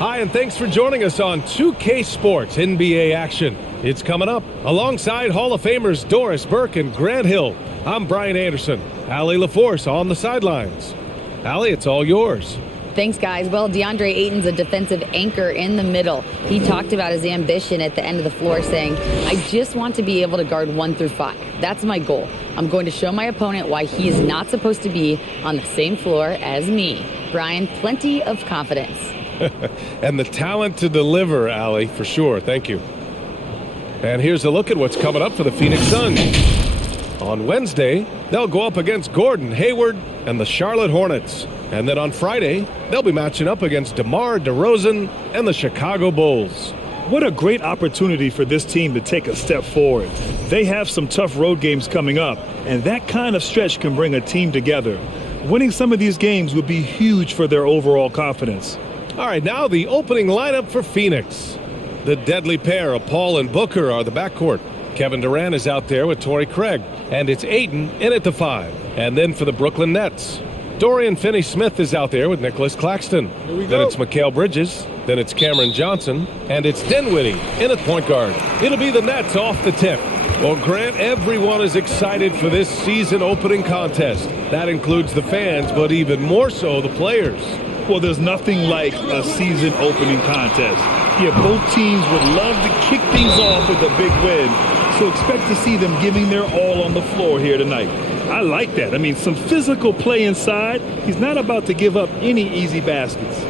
Hi, and thanks for joining us on 2K Sports NBA action. It's coming up alongside Hall of Famers Doris Burke and Grant Hill. I'm Brian Anderson. Allie LaForce on the sidelines. Allie, it's all yours. Thanks, guys. Well, DeAndre Ayton's a defensive anchor in the middle. He talked about his ambition at the end of the floor, saying, I just want to be able to guard 1 through 5. That's my goal. I'm going to show my opponent why he is not supposed to be on the same floor as me. Brian, plenty of confidence. And the talent to deliver, Allie, for sure. Thank you. And here's a look at what's coming up for the Phoenix Suns. On Wednesday, they'll go up against Gordon Hayward and the Charlotte Hornets. And then on Friday, they'll be matching up against DeMar DeRozan and the Chicago Bulls. What a great opportunity for this team to take a step forward. They have some tough road games coming up, and that kind of stretch can bring a team together. Winning some of these games would be huge for their overall confidence. All right, now the opening lineup for Phoenix. The deadly pair of Paul and Booker are the backcourt. Kevin Durant is out there with Torrey Craig, and it's Ayton in at the 5. And then for the Brooklyn Nets, Dorian Finney-Smith is out there with Nicholas Claxton. Then it's Mikal Bridges. Then it's Cameron Johnson. And it's Dinwiddie in at point guard. It'll be the Nets off the tip. Well, Grant, everyone is excited for this season opening contest. That includes the fans, but even more so the players. Well, there's nothing like a season opening contest. Yeah, both teams would love to kick things off with a big win. So expect to see them giving their all on the floor here tonight. I like that. I mean, some physical play inside. He's not about to give up any easy baskets.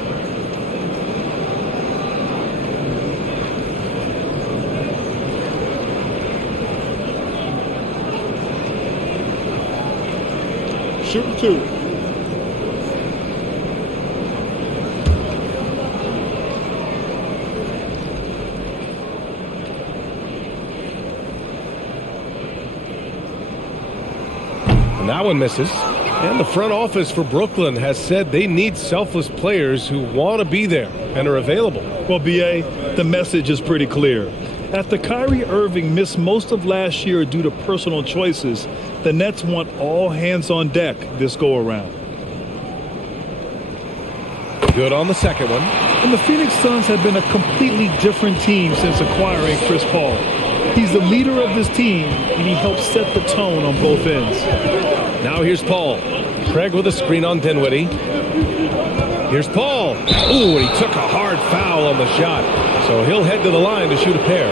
Shooting 2. That one misses. And the front office for Brooklyn has said they need selfless players who want to be there and are available. Well, B.A., the message is pretty clear. After Kyrie Irving missed most of last year due to personal choices, the Nets want all hands on deck this go-around. Good on the second one. And the Phoenix Suns have been a completely different team since acquiring Chris Paul. He's the leader of this team, and he helps set the tone on both ends. Now here's Paul. Craig with a screen on Dinwiddie. Here's Paul. Ooh, and he took a hard foul on the shot. So he'll head to the line to shoot a pair.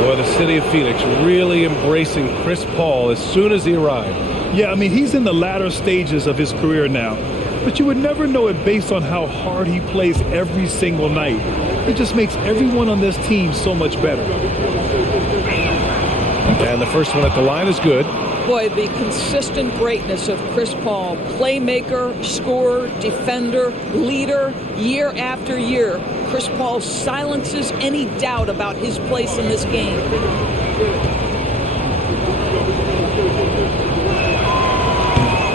Boy, the city of Phoenix really embracing Chris Paul as soon as he arrived. Yeah, I mean, he's in the latter stages of his career now. But you would never know it based on how hard he plays every single night. It just makes everyone on this team so much better. And the first one at the line is good. Boy, the consistent greatness of Chris Paul, playmaker, scorer, defender, leader, year after year. Chris Paul silences any doubt about his place in this game.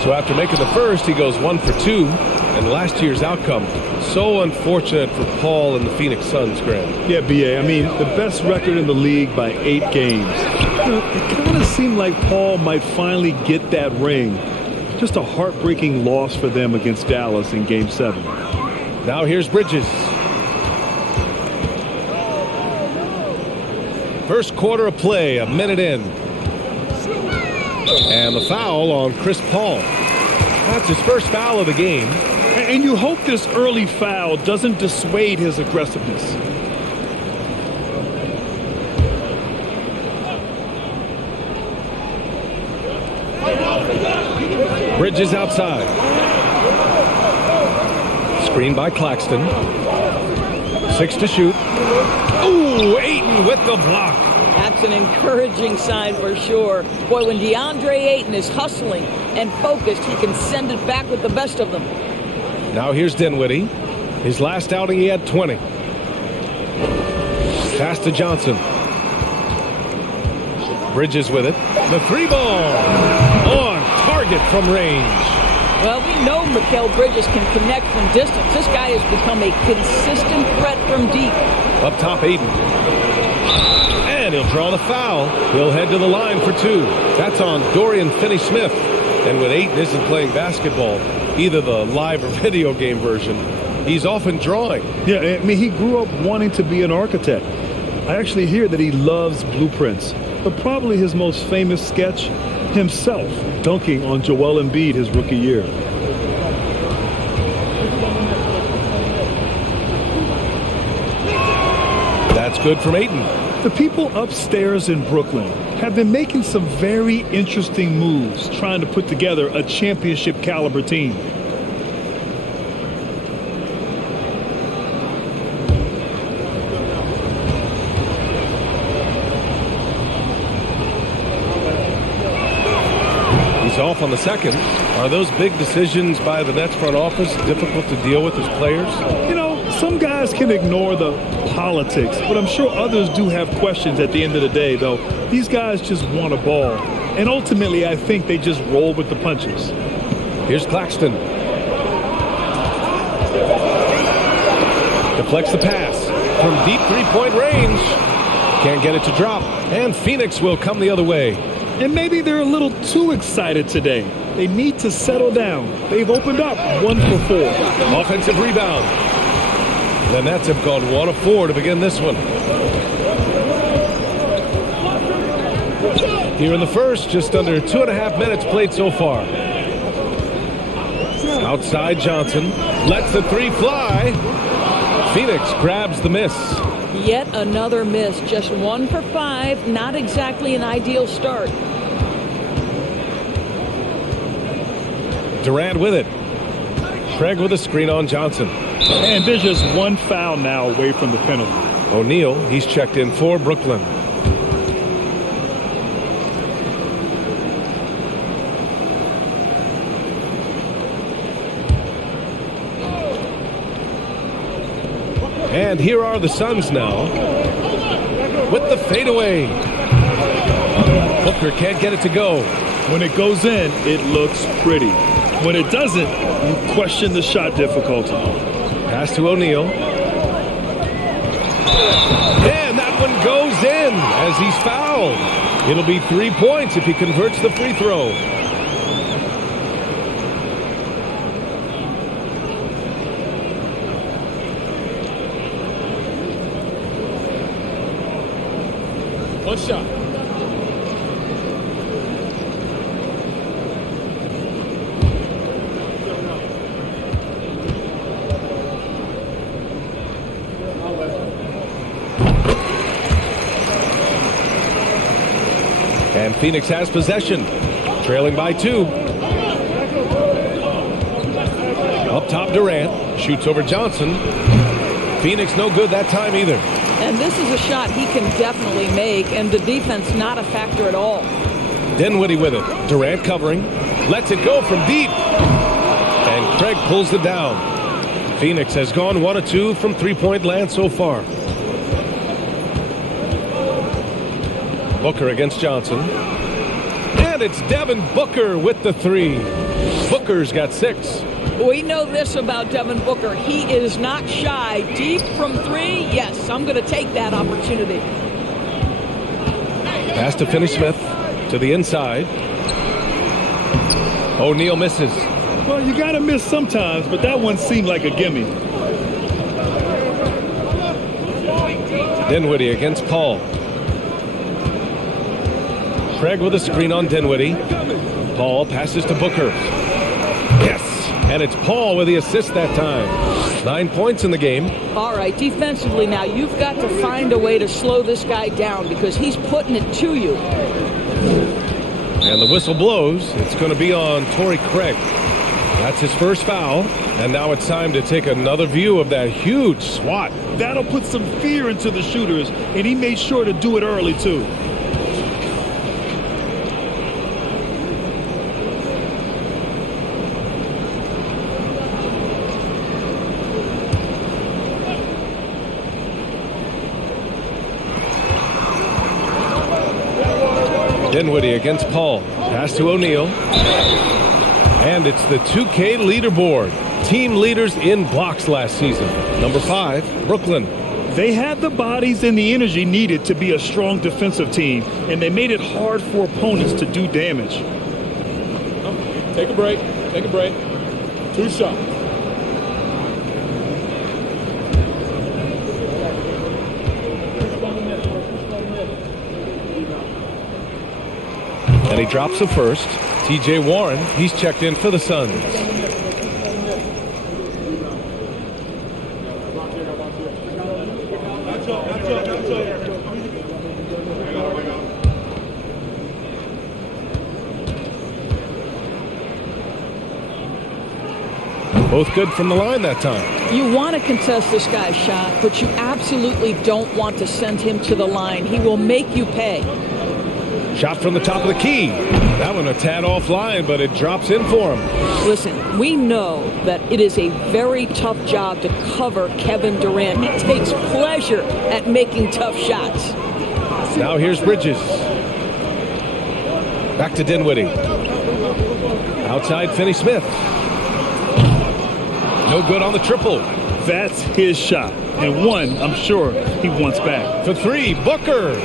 So after making the first, he goes 1 for 2. And last year's outcome, so unfortunate for Paul and the Phoenix Suns, Grant. Yeah, B.A., I mean, the best record in the league by 8 games. It kind of seemed like Paul might finally get that ring. Just a heartbreaking loss for them against Dallas in Game 7. Now here's Bridges. First quarter of play, a minute in. And the foul on Chris Paul. That's his first foul of the game. And you hope this early foul doesn't dissuade his aggressiveness. Bridges outside. Screen by Claxton. 6 to shoot. Ooh, Ayton with the block. That's an encouraging sign for sure. Boy, when DeAndre Ayton is hustling and focused, he can send it back with the best of them. Now here's Dinwiddie. His last outing, he had 20. Pass to Johnson. Bridges with it. The 3-ball on target from range. Well, we know Mikal Bridges can connect from distance. This guy has become a consistent threat from deep. Up top, Ayton. And he'll draw the foul. He'll head to the line for 2. That's on Dorian Finney-Smith. And when Ayton isn't playing basketball, either the live or video game version, he's often drawing. Yeah, I mean, he grew up wanting to be an architect. I actually hear that he loves blueprints, but probably his most famous sketch, himself dunking on Joel Embiid his rookie year. That's good from Ayton. The people upstairs in Brooklyn have been making some very interesting moves trying to put together a championship caliber team. He's off on the second. Are those big decisions by the Nets front office difficult to deal with as players? You know, some guys can ignore the politics, but I'm sure others do have questions at the end of the day, though. These guys just want a ball. And ultimately, I think they just roll with the punches. Here's Claxton. Deflects the pass from deep three-point range. Can't get it to drop. And Phoenix will come the other way. And maybe they're a little too excited today. They need to settle down. They've opened up 1 for 4. Offensive rebound. The Nets have gone 1 of 4 to begin this one. Here in the first, just under 2.5 minutes played so far. Outside Johnson. Lets the three fly. Phoenix grabs the miss. Yet another miss. Just 1 for 5. Not exactly an ideal start. Durant with it. Craig with a screen on Johnson. And there's just 1 foul now away from the penalty. O'Neal, he's checked in for Brooklyn. And here are the Suns now with the fadeaway. Booker can't get it to go. When it goes in, it looks pretty. When it doesn't, you question the shot difficulty. Pass to O'Neal. And that one goes in as he's fouled. It'll be 3 points if he converts the free throw. One shot. And Phoenix has possession, trailing by 2. Up top, Durant shoots over Johnson. Phoenix no good that time either. And this is a shot he can definitely make, and the defense not a factor at all. Dinwiddie with it. Durant covering. Lets it go from deep. And Craig pulls it down. Phoenix has gone 1 of 2 from three-point land so far. Booker against Johnson. And it's Devin Booker with the 3. Booker's got 6. We know this about Devin Booker. He is not shy. Deep from 3, yes, I'm going to take that opportunity. Pass to Finney-Smith to the inside. O'Neal misses. Well, you got to miss sometimes, but that one seemed like a gimme. Dinwiddie against Paul. Craig with a screen on Dinwiddie. Paul passes to Booker. Yes, and it's Paul with the assist that time. 9 points in the game. All right, defensively now, you've got to find a way to slow this guy down because he's putting it to you. And the whistle blows. It's going to be on Torrey Craig. That's his first foul. And now it's time to take another view of that huge swat. That'll put some fear into the shooters, and he made sure to do it early, too. Dinwiddie against Paul. Pass to O'Neal. And it's the 2K leaderboard. Team leaders in blocks last season. Number 5, Brooklyn. They had the bodies and the energy needed to be a strong defensive team, and they made it hard for opponents to do damage. Take a break. Take a break. 2 shots. And he drops the first. T.J. Warren, he's checked in for the Suns. Both good from the line that time. You want to contest this guy's shot, but you absolutely don't want to send him to the line. He will make you pay. Shot from the top of the key. That one a tad offline, but it drops in for him. Listen, we know that it is a very tough job to cover Kevin Durant. He takes pleasure at making tough shots. Now here's Bridges. Back to Dinwiddie. Outside Finney-Smith. No good on the triple. That's his shot. And one, I'm sure, he wants back. For three, Booker.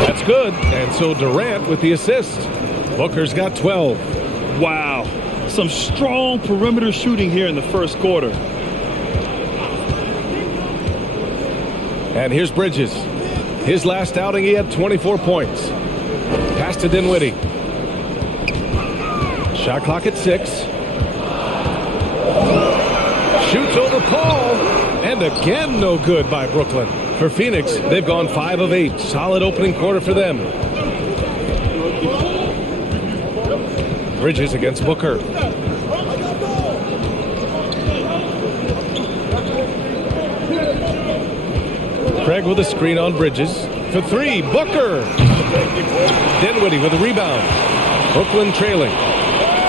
That's good. And so Durant with the assist. Booker's got 12. Wow. Some strong perimeter shooting here in the first quarter. And here's Bridges. His last outing, he had 24 points. Pass to Dinwiddie. Shot clock at 6. Shoots over Paul, and again no good by Brooklyn. For Phoenix, they've gone 5 of 8. Solid opening quarter for them. Bridges against Booker. Craig with a screen on Bridges. For 3, Booker. Dinwiddie with a rebound. Brooklyn trailing.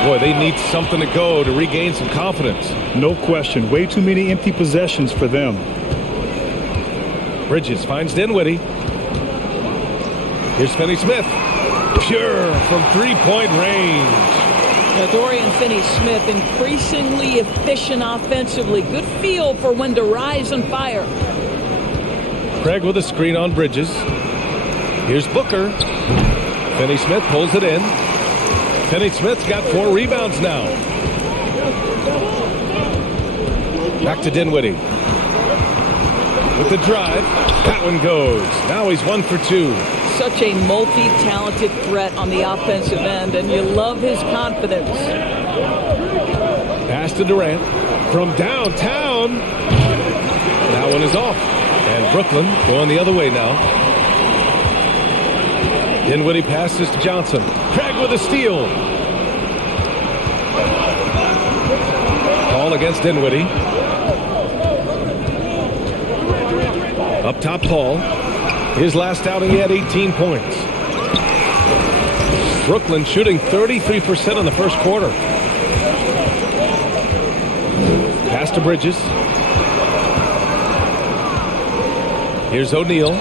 Boy, they need something to go to regain some confidence. No question. Way too many empty possessions for them. Bridges finds Dinwiddie. Here's Finney-Smith. Pure from three-point range. Now, Dorian Finney-Smith increasingly efficient offensively. Good feel for when to rise and fire. Craig with a screen on Bridges. Here's Booker. Finney-Smith pulls it in. Finney-Smith's got 4 rebounds now. Back to Dinwiddie. With the drive. That one goes. Now he's 1 for 2. Such a multi-talented threat on the offensive end, and you love his confidence. Pass to Durant. From downtown. That one is off. And Brooklyn going the other way now. Dinwiddie passes to Johnson. Craig with a steal. Paul against Dinwiddie. Up top, Paul. His last outing, he had 18 points. Brooklyn shooting 33% in the first quarter. Pass to Bridges. Here's O'Neal.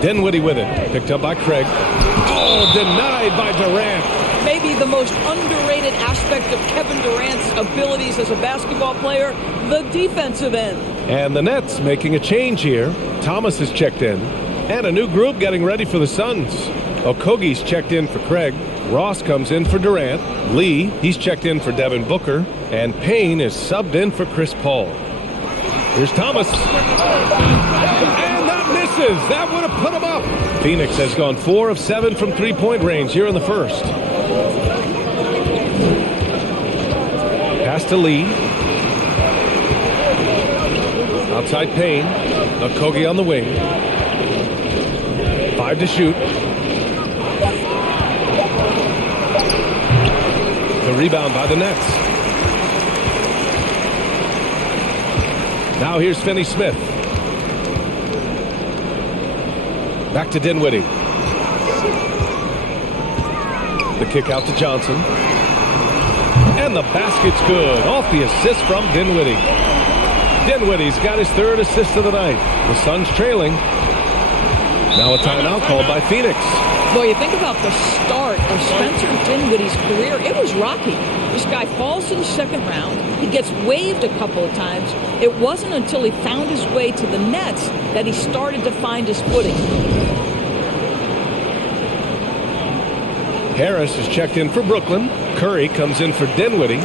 Dinwiddie with it. Picked up by Craig. Oh, denied by Durant. Maybe the most underrated aspect of Kevin Durant's abilities as a basketball player, the defensive end. And the Nets making a change here. Thomas is checked in. And a new group getting ready for the Suns. Okogie's checked in for Craig. Ross comes in for Durant. Lee, he's checked in for Devin Booker. And Payne is subbed in for Chris Paul. Here's Thomas. And that misses. That would have put him up. Phoenix has gone 4 of 7 from three-point range here in the first. Pass to Lee. Outside Payne. Okogie on the wing. 5 to shoot. The rebound by the Nets. Now here's Finney-Smith. Back to Dinwiddie. The kick out to Johnson. And the basket's good. Off the assist from Dinwiddie. Dinwiddie's got his 3rd assist of the night. The Suns trailing. Now a timeout called by Phoenix. Boy, you think about the start of Spencer Dinwiddie's career. It was rocky. This guy falls to the second round. He gets waived a couple of times. It wasn't until he found his way to the Nets that he started to find his footing. Harris is checked in for Brooklyn. Curry comes in for Dinwiddie.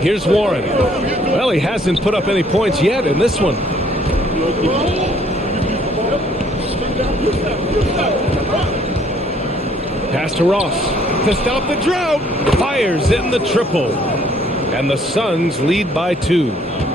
Here's Warren. Well, he hasn't put up any points yet in this one. Pass to Ross to stop the drought. Fires in the triple. And the Suns lead by 2.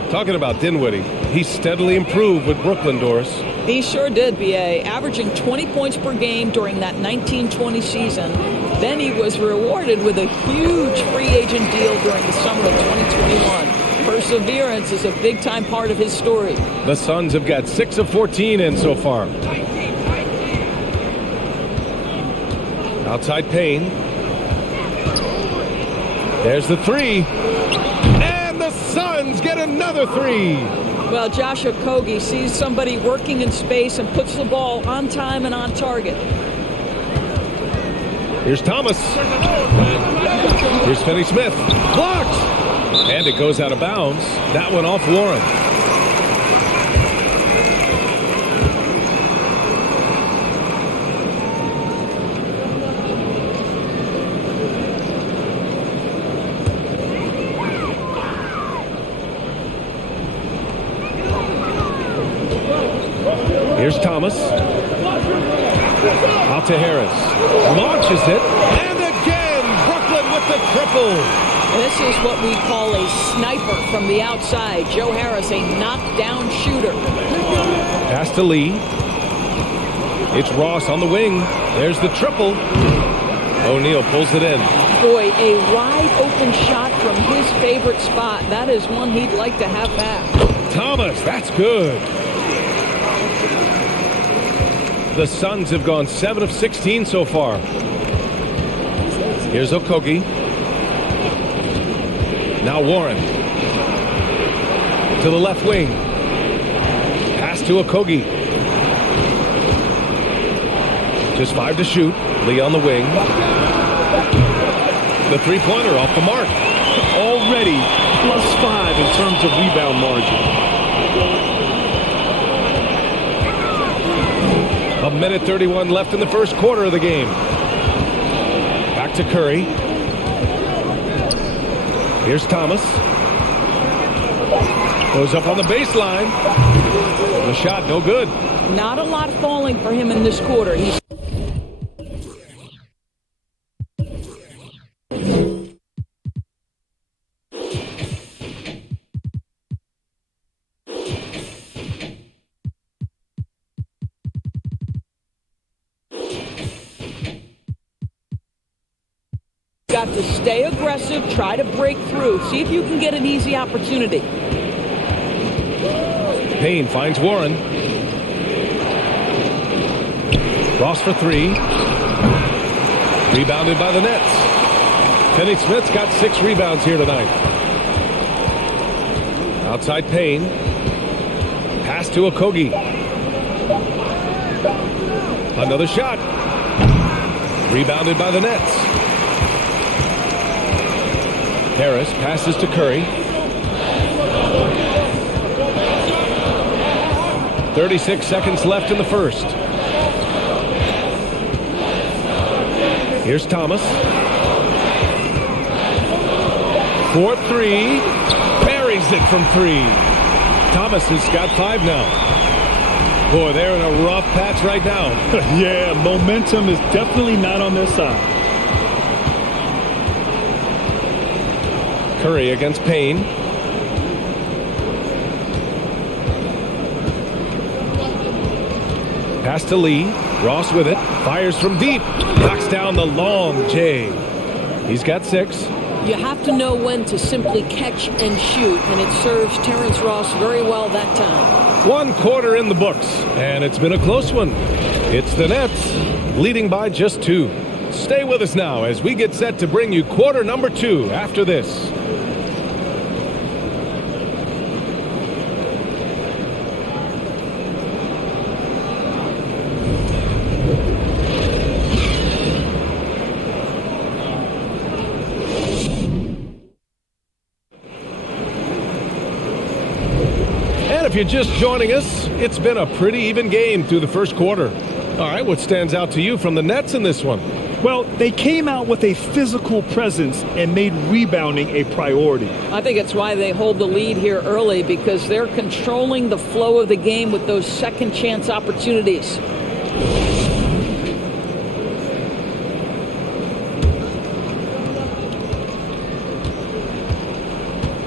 Talking about Dinwiddie, he steadily improved with Brooklyn, Doris. He sure did, B.A., averaging 20 points per game during that 1920 season. Then he was rewarded with a huge free agent deal during the summer of 2021. Perseverance is a big-time part of his story. The Suns have got 6 of 14 in so far. Outside Payne. There's the 3. And the Suns get another 3. Well, Josh Okogie sees somebody working in space and puts the ball on time and on target. Here's Thomas. Here's Finney-Smith. Blocked! And it goes out of bounds. That one off Warren. Here's Thomas. Out to Harris. Launches it. And again, Brooklyn with the triple. This is what we call a sniper from the outside. Joe Harris, a knockdown shooter. Pass to Lee. It's Ross on the wing. There's the triple. O'Neal pulls it in. Boy, a wide open shot from his favorite spot. That is one he'd like to have back. Thomas, that's good. The Suns have gone 7 of 16 so far. Here's Okogie. Now Warren. To the left wing. Pass to Okogie. Just 5 to shoot. Lee on the wing. The three-pointer off the mark. Already +5 in terms of rebound margin. A minute 31 left in the first quarter of the game. Back to Curry. Here's Thomas. Goes up on the baseline. The shot, no good. Not a lot falling for him in this quarter. He's got to stay aggressive, try to break through, see if you can get an easy opportunity. Payne finds Warren. Ross for 3. Rebounded by the Nets. Finney-Smith's got 6 rebounds here tonight. Outside Payne. Pass to Okogie. Another shot. Rebounded by the Nets. Harris passes to Curry. 36 seconds left in the first. Here's Thomas. 4-3. Buries it from 3. Thomas has got 5 now. Boy, they're in a rough patch right now. Yeah, momentum is definitely not on their side. Curry against Payne. Pass to Lee. Ross with it. Fires from deep. Knocks down the long J. He's got 6. You have to know when to simply catch and shoot, and it serves Terrence Ross very well that time. 1 quarter in the books, and it's been a close one. It's the Nets, leading by just 2. Stay with us now as we get set to bring you quarter number 2 after this. If you're just joining us, it's been a pretty even game through the first quarter. All right, what stands out to you from the Nets in this one? Well, they came out with a physical presence and made rebounding a priority. I think it's why they hold the lead here early, because they're controlling the flow of the game with those second chance opportunities.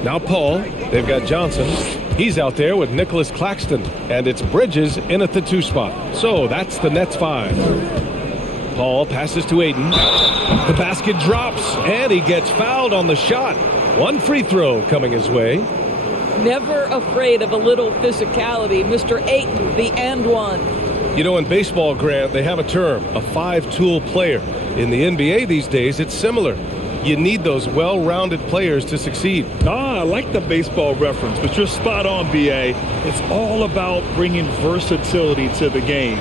Now Paul, they've got Johnson. He's out there with Nicholas Claxton, and it's Bridges in at the 2 spot. So that's the Nets 5. Paul passes to Ayton. The basket drops, and he gets fouled on the shot. 1 free throw coming his way. Never afraid of a little physicality. Mr. Ayton, the and one. You know, in baseball, Grant, they have a term, a 5-tool player. In the NBA these days, it's similar. You need those well-rounded players to succeed. I like the baseball reference, but you're spot on, B.A. It's all about bringing versatility to the game.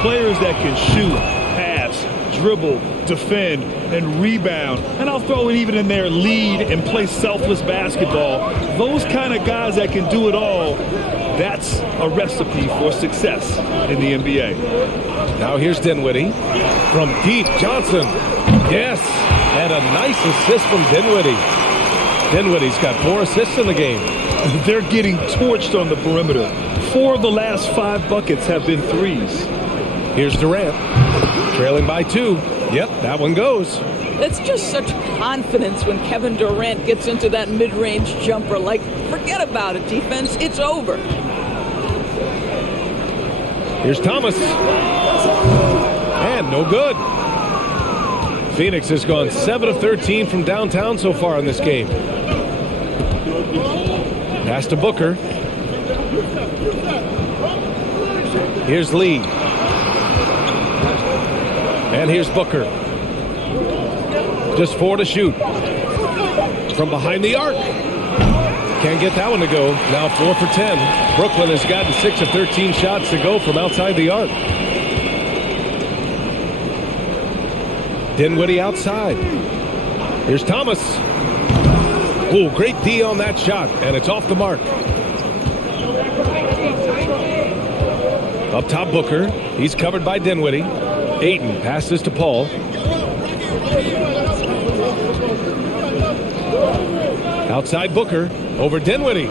Players that can shoot, pass, dribble, defend, and rebound. And I'll throw it even in there, lead and play selfless basketball. Those kind of guys that can do it all, that's a recipe for success in the NBA. Now here's Dinwiddie. From deep, Johnson. Yes, and a nice assist from Dinwiddie. Dinwiddie's got 4 assists in the game. They're getting torched on the perimeter. 4 of the last 5 buckets have been threes. Here's Durant, trailing by 2. Yep, that one goes. It's just such confidence when Kevin Durant gets into that mid-range jumper. Like, forget about it, defense. It's over. Here's Thomas. And no good. Phoenix has gone 7 of 13 from downtown so far in this game. Pass to Booker. Here's Lee. And here's Booker. Just 4 to shoot. From behind the arc. Can't get that one to go. Now 4 for 10. Brooklyn has gotten 6 of 13 shots to go from outside the arc. Dinwiddie outside. Here's Thomas. Oh, great D on that shot, and it's off the mark. Up top, Booker. He's covered by Dinwiddie. Ayton passes to Paul. Outside Booker. Over Dinwiddie.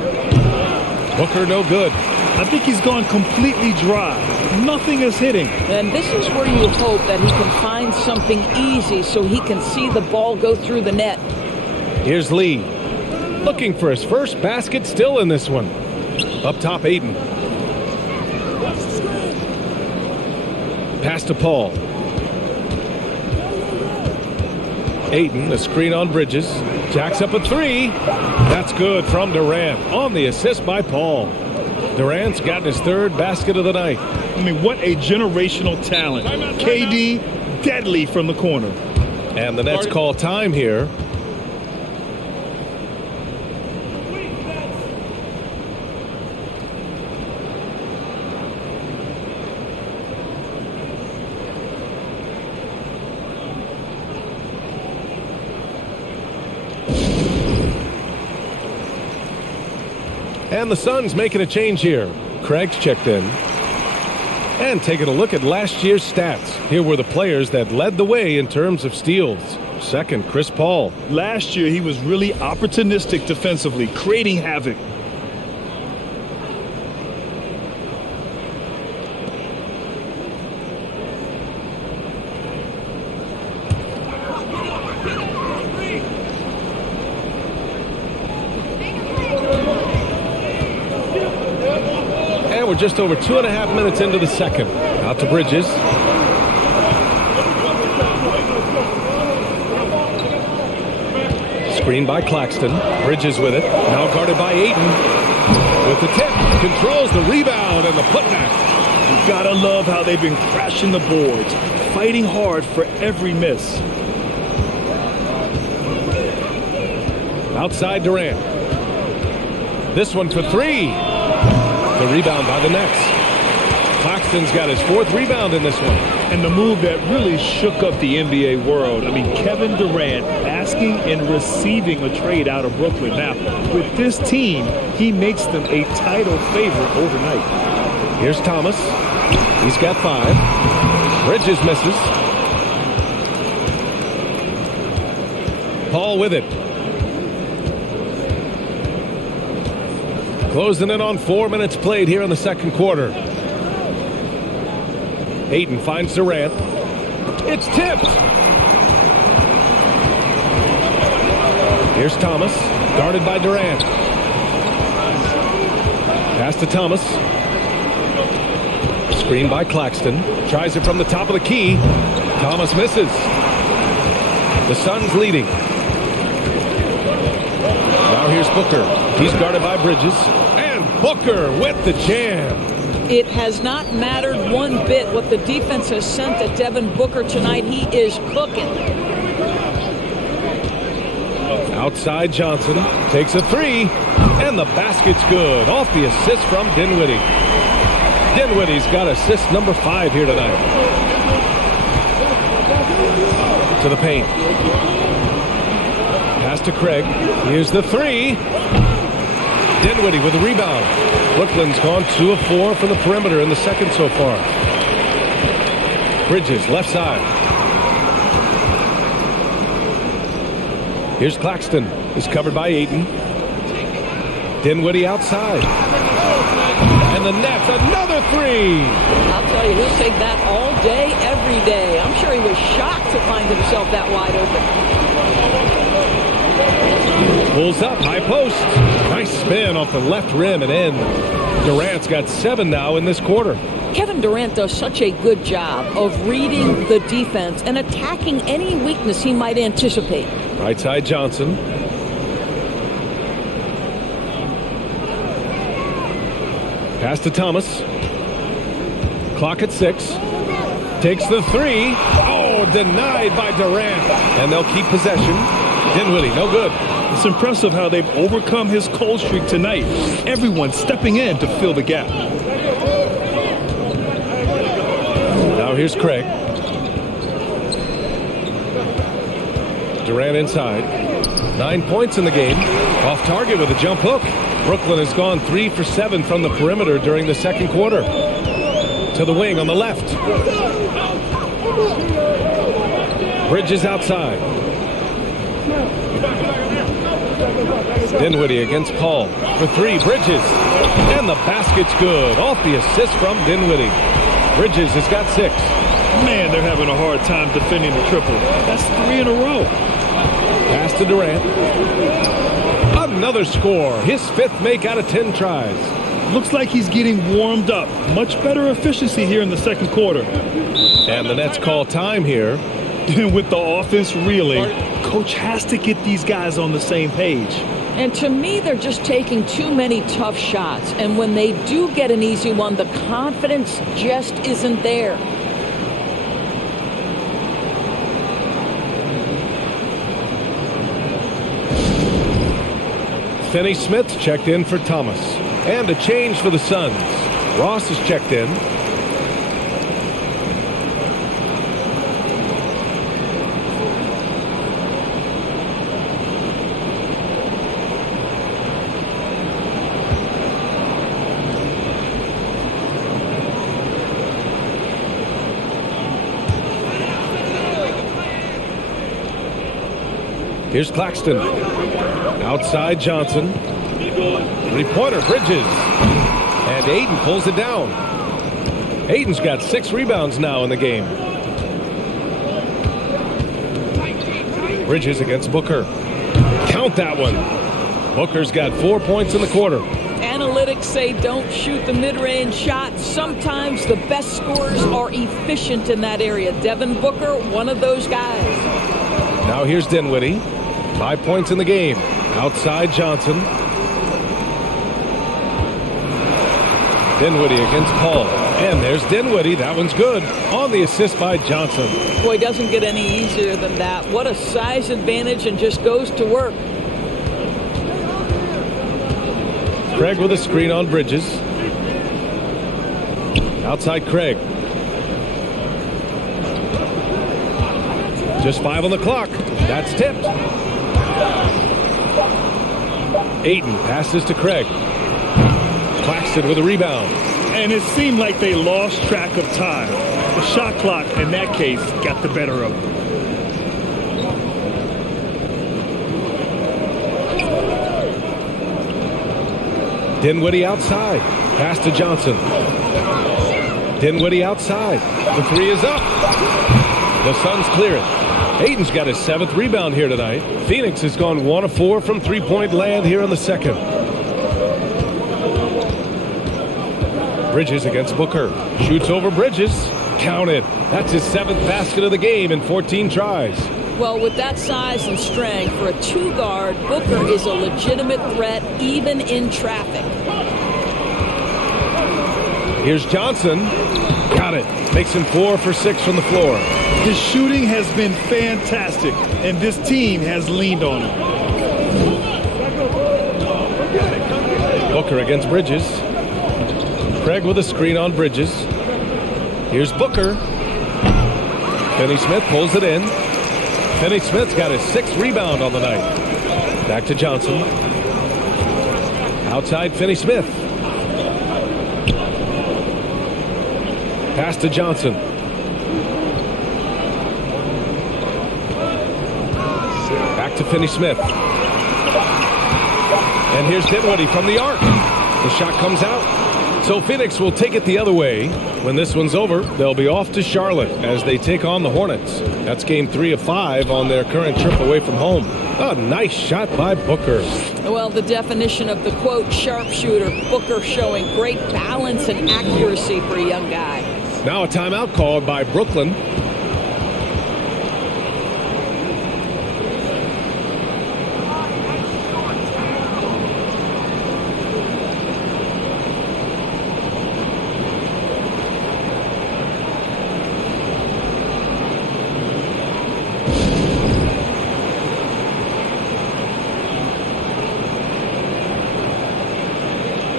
Booker no good. I think he's gone completely dry. Nothing is hitting. And this is where you hope that he can find something easy so he can see the ball go through the net. Here's Lee. Looking for his first basket still in this one. Up top, Ayton. Pass to Paul. Ayton, the screen on Bridges. Jacks up a 3. That's good from Durant on the assist by Paul. Durant's gotten his 3rd basket of the night. I mean, what a generational talent. KD, deadly from the corner. And the Nets call time here. And the Suns making a change here. Craig's checked in. And taking a look at last year's stats. Here were the players that led the way in terms of steals. Second, Chris Paul. Last year, he was really opportunistic defensively, creating havoc. We're just over 2.5 minutes into the second. Out to Bridges. Screen by Claxton. Bridges with it. Now guarded by Ayton. With the tip. Controls the rebound and the putback. You gotta love how they've been crashing the boards. Fighting hard for every miss. Outside Durant. This one for 3. The rebound by the Nets. Claxton's got his 4th rebound in this one. And the move that really shook up the NBA world. I mean, Kevin Durant asking and receiving a trade out of Brooklyn. Now, with this team, he makes them a title favorite overnight. Here's Thomas. He's got 5. Bridges misses. Paul with it. Closing in on 4 minutes played here in the second quarter. Ayton finds Durant. It's tipped. Here's Thomas, guarded by Durant. Pass to Thomas. Screen by Claxton. Tries it from the top of the key. Thomas misses. The Suns leading. Now here's Booker. He's guarded by Bridges. And Booker with the jam. It has not mattered one bit what the defense has sent to Devin Booker tonight. He is cooking. Outside Johnson takes a three, and the basket's good. Off the assist from Dinwiddie. Dinwiddie's got assist number 5 here tonight. To the paint. Pass to Craig. Here's the three. Dinwiddie with the rebound. Brooklyn's gone 2 of 4 from the perimeter in the second so far. Bridges left side. Here's Claxton. He's covered by Ayton. Dinwiddie outside. And the Nets, another three. I'll tell you, he'll take that all day, every day. I'm sure he was shocked to find himself that wide open. Pulls up, high post. Nice spin off the left rim and in. Durant's got 7 now in this quarter. Kevin Durant does such a good job of reading the defense and attacking any weakness he might anticipate. Right side Johnson. Pass to Thomas. Clock at 6. Takes the three. Oh, denied by Durant. And they'll keep possession. Dinwiddie, no good. It's impressive how they've overcome his cold streak tonight. Everyone stepping in to fill the gap. Now here's Craig. Durant inside. 9 points in the game. Off target with a jump hook. Brooklyn has gone 3 for 7 from the perimeter during the second quarter. To the wing on the left. Bridges outside. Dinwiddie against Paul. For 3, Bridges. And the basket's good. Off the assist from Dinwiddie. Bridges has got 6. Man, they're having a hard time defending the triple. That's 3 in a row. Pass to Durant. Another score. His 5th make out of 10 tries. Looks like he's getting warmed up. Much better efficiency here in the second quarter. And the Nets call time here. With the offense reeling, coach has to get these guys on the same page. And to me, they're just taking too many tough shots. And when they do get an easy one, the confidence just isn't there. Finney-Smith checked in for Thomas. And a change for the Suns. Ross is checked in. Here's Claxton. Outside Johnson. Three-pointer, Bridges. And Ayton pulls it down. Ayton's got 6 rebounds now in the game. Bridges against Booker. Count that one. Booker's got 4 points in the quarter. Analytics say don't shoot the mid-range shot. Sometimes the best scorers are efficient in that area. Devin Booker, one of those guys. Now here's Dinwiddie. 5 points in the game. Outside Johnson. Dinwiddie against Paul. And there's Dinwiddie. That one's good. On the assist by Johnson. Boy, it doesn't get any easier than that. What a size advantage, and just goes to work. Craig with a screen on Bridges. Outside Craig. Just 5 on the clock. That's tipped. Ayton passes to Craig. Claxton with a rebound. And it seemed like they lost track of time. The shot clock, in that case, got the better of them. Dinwiddie outside. Pass to Johnson. Dinwiddie outside. The three is up. The Suns clear it. Ayton's got his 7th rebound here tonight. Phoenix has gone 1 of 4 from three-point land here in the second. Bridges against Booker. Shoots over Bridges. Counted. That's his 7th basket of the game in 14 tries. Well, with that size and strength, for a 2-guard, Booker is a legitimate threat even in traffic. Here's Johnson. Got it. Makes him 4 for 6 from the floor. His shooting has been fantastic, and this team has leaned on him. Booker against Bridges. Craig with a screen on Bridges. Here's Booker. Finney-Smith pulls it in. Finney-Smith's got his 6th rebound on the night. Back to Johnson. Outside Finney-Smith. Pass to Johnson. Back to Finney-Smith. And here's Dinwiddie from the arc. The shot comes out. So Phoenix will take it the other way. When this one's over, they'll be off to Charlotte as they take on the Hornets. That's game 3 of 5 on their current trip away from home. A nice shot by Booker. Well, the definition of the, quote, sharpshooter. Booker showing great balance and accuracy for a young guy. Now a timeout called by Brooklyn.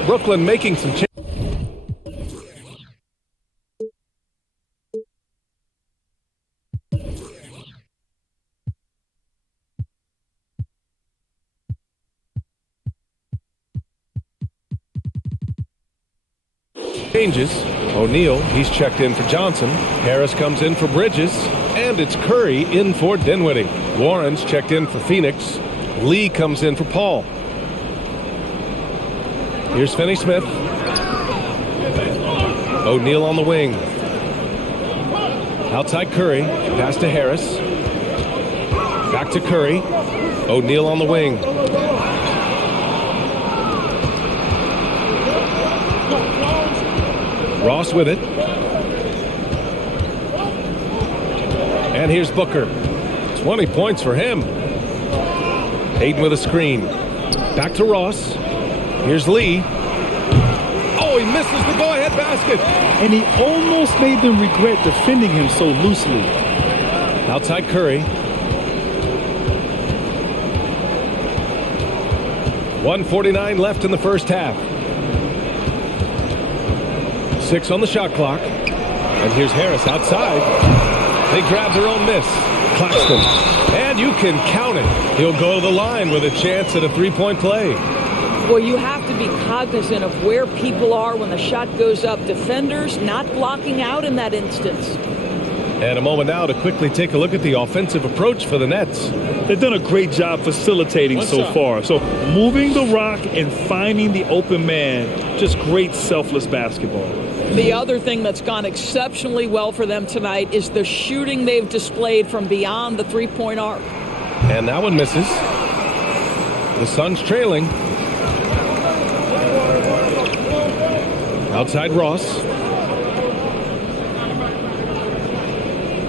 Brooklyn making some changes. O'Neal, he's checked in for Johnson. Harris comes in for Bridges. And it's Curry in for Dinwiddie. Warren's checked in for Phoenix. Lee comes in for Paul. Here's Finney-Smith. O'Neal on the wing. Outside Curry. Pass to Harris. Back to Curry. O'Neal on the wing. Ross with it. And here's Booker. 20 points for him. Ayton with a screen. Back to Ross. Here's Lee. Oh, he misses the go-ahead basket. And he almost made them regret defending him so loosely. Outside Curry. 1:49 left in the first half. 6 on the shot clock. And here's Harris outside. They grab their own miss. Claxton. And you can count it. He'll go to the line with a chance at a three-point play. Well, you have to be cognizant of where people are when the shot goes up. Defenders not blocking out in that instance. And a moment now to quickly take a look at the offensive approach for the Nets. They've done a great job facilitating so far. So moving the rock and finding the open man, just great selfless basketball. The other thing that's gone exceptionally well for them tonight is the shooting they've displayed from beyond the three-point arc. And that one misses. The Suns trailing. Outside Ross.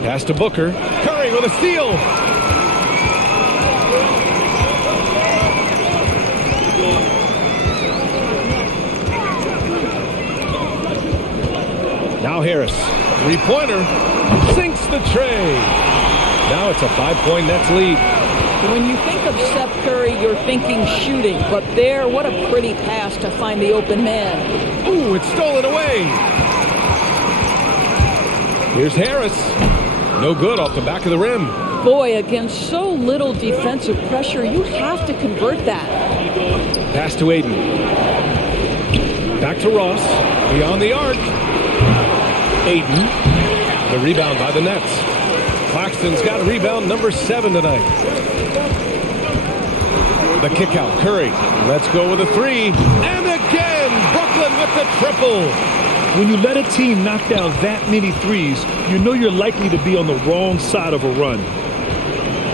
Pass to Booker. Curry with a steal. Now Harris. Three-pointer. Sinks the tray. Now it's a 5-point Nets lead. When you think of Steph Curry, you're thinking shooting. But there, what a pretty pass to find the open man. Ooh, it's stolen away. Here's Harris. No good off the back of the rim. Boy, against so little defensive pressure, you have to convert that. Pass to Ayton. Back to Ross. Beyond the arc. Ayton. The rebound by the Nets. Claxton's got rebound number 7 tonight. The kick out. Curry. Let's go with a 3. And again. Brooklyn with the triple. When you let a team knock down that many threes, you know you're likely to be on the wrong side of a run.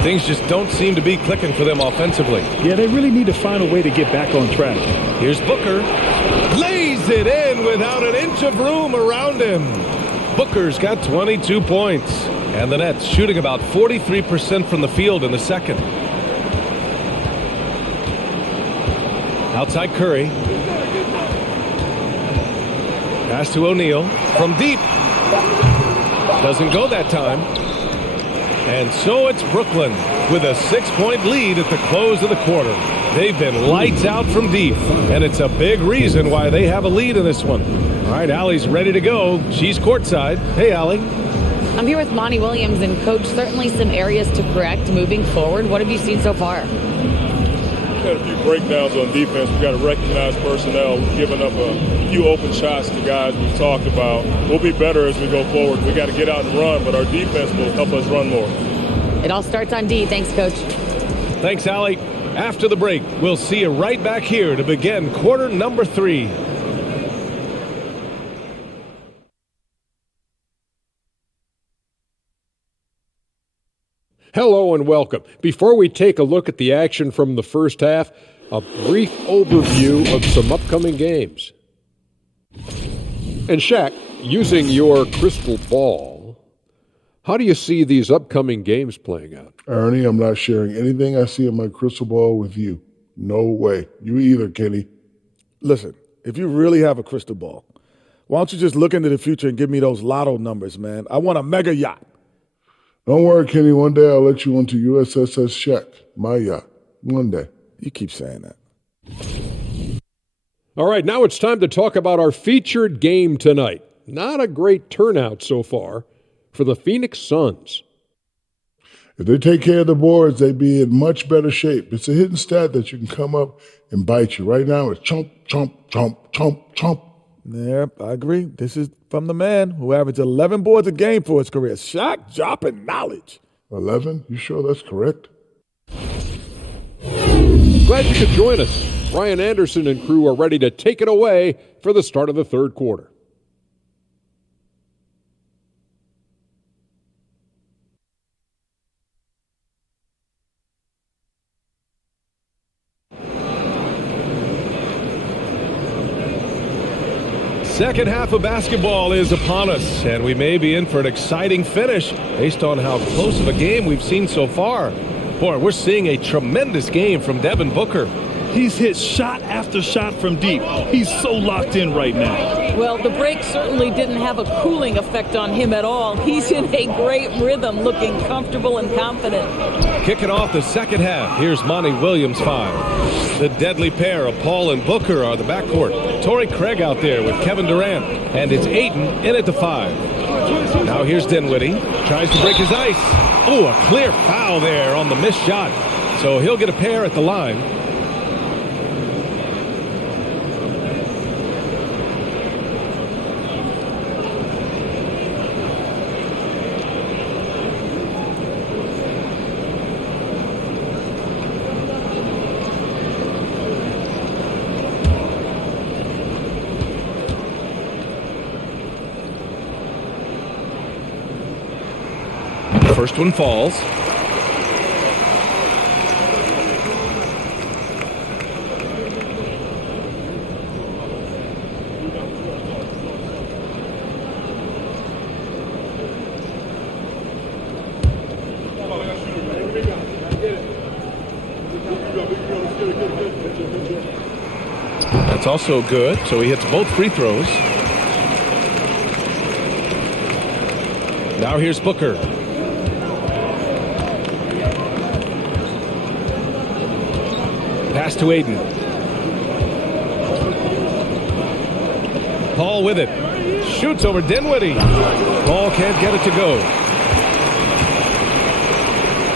Things just don't seem to be clicking for them offensively. Yeah, they really need to find a way to get back on track. Here's Booker. Lays it in without an inch of room around him. Booker's got 22 points. And the Nets shooting about 43% from the field in the second. Outside Curry. Pass to O'Neal from deep. Doesn't go that time. And so it's Brooklyn with a 6-point lead at the close of the quarter. They've been lights out from deep, and it's a big reason why they have a lead in this one. All right, Allie's ready to go. She's courtside. Hey, Allie. I'm here with Monty Williams, and Coach, certainly some areas to correct moving forward. What have you seen so far? Had a few breakdowns on defense. We got to recognize personnel. We've given up a few open shots to guys we've talked about. We'll be better as we go forward. We got to get out and run, but our defense will help us run more. It all starts on D. Thanks, Coach. Thanks, Allie. After the break, we'll see you right back here to begin quarter number 3. Hello and welcome. Before we take a look at the action from the first half, a brief overview of some upcoming games. And Shaq, using your crystal ball, how do you see these upcoming games playing out? Ernie, I'm not sharing anything I see in my crystal ball with you. No way. You either, Kenny. Listen, if you really have a crystal ball, why don't you just look into the future and give me those lotto numbers, man? I want a mega yacht. Don't worry, Kenny. One day I'll let you onto USSS Shaq, my yacht. One day. You keep saying that. All right, now it's time to talk about our featured game tonight. Not a great turnout so far for the Phoenix Suns. If they take care of the boards, they'd be in much better shape. It's a hidden stat that you can come up and bite you. Right now, it's chomp, chomp, chomp, chomp, chomp. Yep, I agree. This is from the man who averaged 11 boards a game for his career. Shaq dropping knowledge. 11? You sure that's correct? Glad you could join us. Brian Anderson and crew are ready to take it away for the start of the third quarter. Second half of basketball is upon us, and we may be in for an exciting finish based on how close of a game we've seen so far. Boy, we're seeing a tremendous game from Devin Booker. He's hit shot after shot from deep. He's so locked in right now. Well, the break certainly didn't have a cooling effect on him at all. He's in a great rhythm, looking comfortable and confident. Kicking off the second half, here's Monty Williams 5. The deadly pair of Paul and Booker are the backcourt. Torrey Craig out there with Kevin Durant, and it's Ayton in at the 5. Now here's Dinwiddie, tries to break his ice. Oh, a clear foul there on the missed shot. So he'll get a pair at the line. First one falls. That's also good, so he hits both free throws. Now here's Booker. Pass to Ayton. Paul with it. Shoots over Dinwiddie. Ball can't get it to go.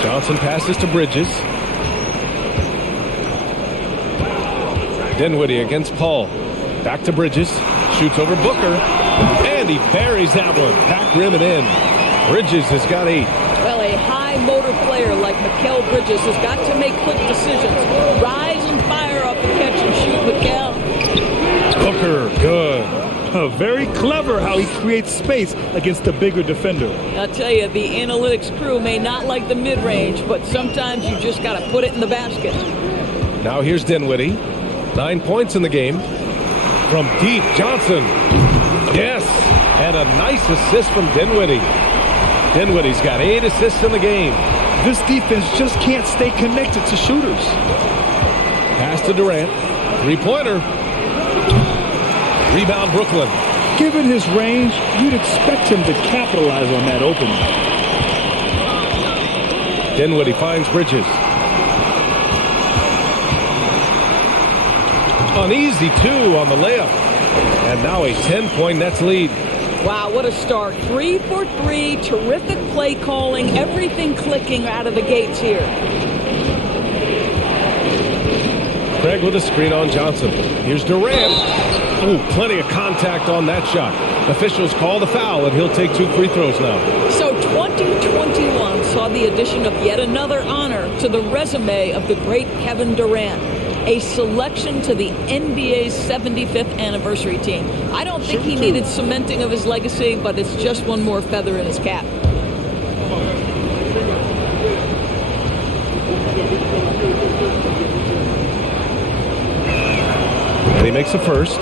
Johnson passes to Bridges. Dinwiddie against Paul. Back to Bridges. Shoots over Booker. And he buries that one. Back rim and in. Bridges has got 8. Well, a high motor player like Mikal Bridges has got to make quick decisions. Rise and fire off the catch and shoot, Mikal. Booker Very clever how he creates space against the bigger defender. I'll tell you, the analytics crew may not like the mid-range, but sometimes you just got to put it in the basket. Now here's Dinwiddie. 9 points in the game. From deep, Johnson. Yes, and a nice assist from Dinwiddie. Dinwiddie's got 8 assists in the game. This defense just can't stay connected to shooters. Pass to Durant. Three-pointer. Rebound, Brooklyn. Given his range, you'd expect him to capitalize on that opening. Dinwiddie finds Bridges. An easy 2 on the layup. And now a 10-point Nets lead. Wow, what a start. 3 for 3, terrific play calling, everything clicking out of the gates here. Craig with a screen on Johnson. Here's Durant. Ooh, plenty of contact on that shot. Officials call the foul, and he'll take 2 free throws now. So 2021 saw the addition of yet another honor to the resume of the great Kevin Durant. A selection to the NBA's 75th anniversary team. I don't think he needed cementing of his legacy, but it's just one more feather in his cap. And he makes the first.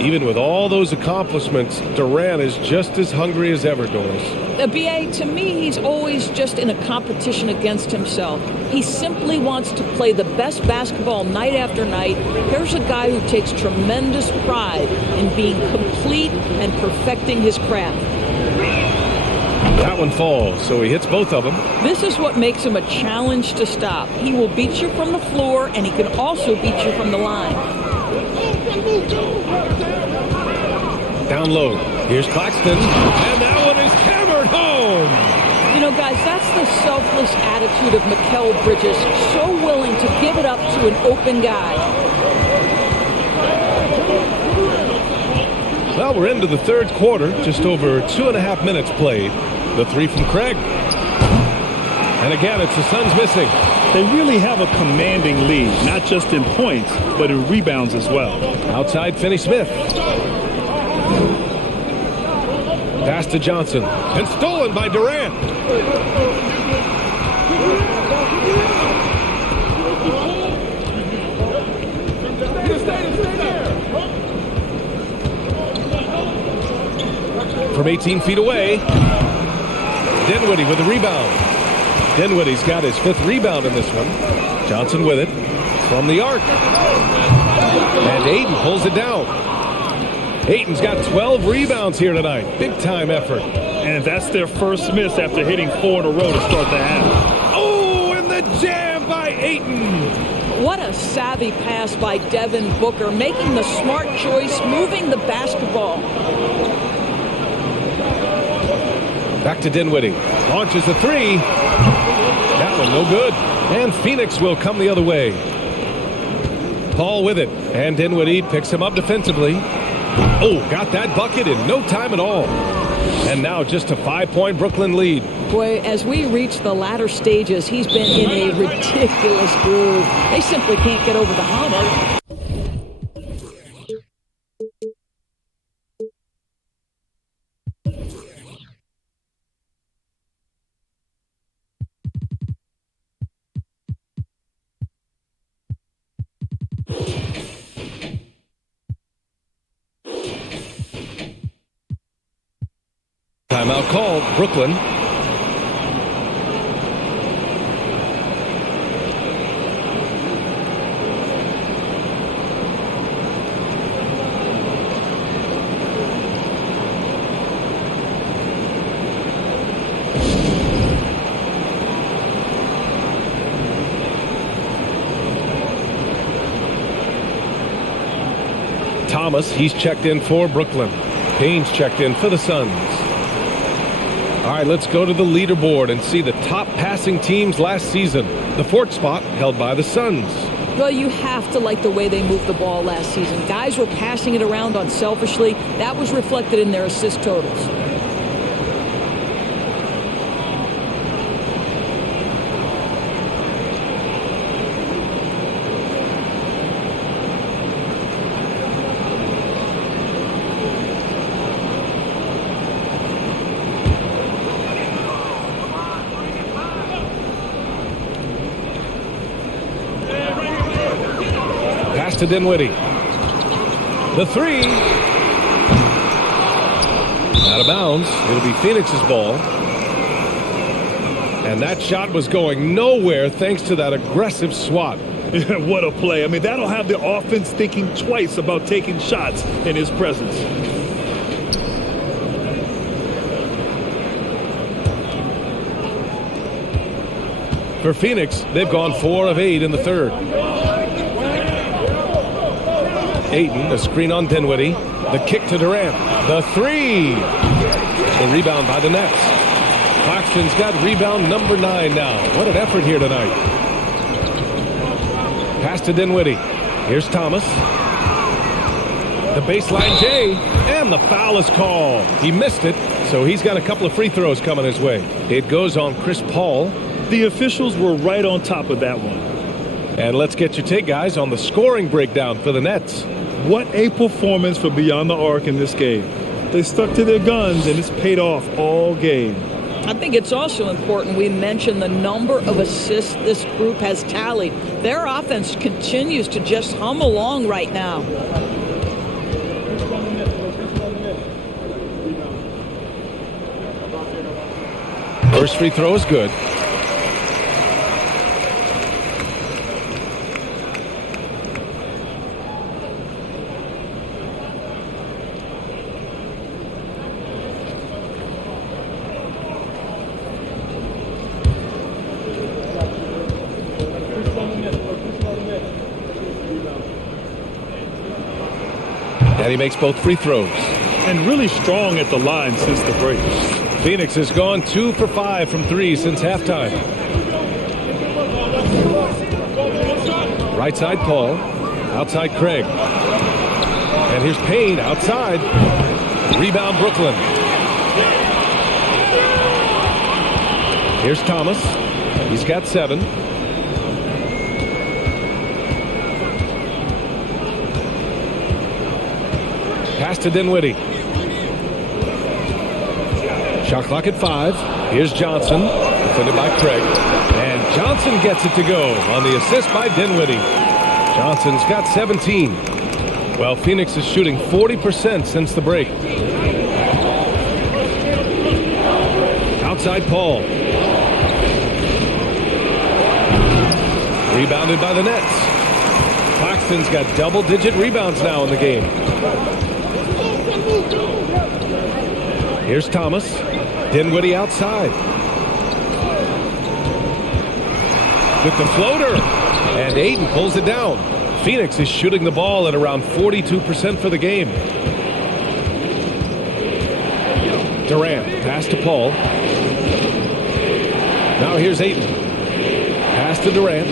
Even with all those accomplishments, Durant is just as hungry as ever, Doris. BA, to me, he's always just in a competition against himself. He simply wants to play the best basketball night after night. Here's a guy who takes tremendous pride in being complete and perfecting his craft. That one falls, so he hits both of them. This is what makes him a challenge to stop. He will beat you from the floor, and he can also beat you from the line. Down low. Here's Claxton. And that one is hammered home. You know, guys, that's the selfless attitude of Mikal Bridges. So willing to give it up to an open guy. Well, we're into the third quarter. Just over 2.5 minutes played. The 3 from Craig. And again, it's the Suns missing. They really have a commanding lead, not just in points, but in rebounds as well. Outside, Finney-Smith. Pass to Johnson. And stolen by Durant. From 18 feet away. Dinwiddie with the rebound. Dinwiddie's got his 5th rebound in this one. Johnson with it. From the arc. And Ayton pulls it down. Ayton's got 12 rebounds here tonight. Big time effort. And that's their first miss after hitting 4 in a row to start the half. Oh, and the jam by Ayton. What a savvy pass by Devin Booker, making the smart choice, moving the basketball. Back to Dinwiddie. Launches the 3. That one no good. And Phoenix will come the other way. Paul with it. And Dinwiddie picks him up defensively. Oh, got that bucket in no time at all. And now just a 5-point Brooklyn lead. Boy, as we reach the latter stages, he's been in a ridiculous groove. They simply can't get over the hump. Timeout called, Brooklyn. Thomas, he's checked in for Brooklyn. Payne's checked in for the Suns. All right, let's go to the leaderboard and see the top passing teams last season. The 4th spot held by the Suns. Well, you have to like the way they moved the ball last season. Guys were passing it around unselfishly. That was reflected in their assist totals. to Dinwiddie. The three. Out of bounds. It'll be Phoenix's ball. And that shot was going nowhere thanks to that aggressive swat. What a play. I mean, that'll have the offense thinking twice about taking shots in his presence. For Phoenix, they've gone 4 of 8 in the third. Ayton, a screen on Dinwiddie. The kick to Durant. The three. The rebound by the Nets. Claxton's got rebound number 9 now. What an effort here tonight. Pass to Dinwiddie. Here's Thomas. The baseline J. And the foul is called. He missed it, so he's got a couple of free throws coming his way. It goes on Chris Paul. The officials were right on top of that one. And let's get your take, guys, on the scoring breakdown for the Nets. What a performance for Beyond the Arc in this game. They stuck to their guns, and it's paid off all game. I think it's also important we mention the number of assists this group has tallied. Their offense continues to just hum along right now. First free throw is good. And he makes both free throws. And really strong at the line since the break. Phoenix has gone 2 for 5 from 3 since halftime. Right side Paul. Outside Craig. And here's Payne outside. Rebound Brooklyn. Here's Thomas. He's got 7. Pass to Dinwiddie. Shot clock at 5. Here's Johnson, defended by Craig. And Johnson gets it to go on the assist by Dinwiddie. Johnson's got 17. Well, Phoenix is shooting 40% since the break. Outside Paul. Rebounded by the Nets. Claxton's got double-digit rebounds now in the game. Here's Thomas. Dinwiddie outside. With the floater. And Ayton pulls it down. Phoenix is shooting the ball at around 42% for the game. Durant. Pass to Paul. Now here's Ayton. Pass to Durant.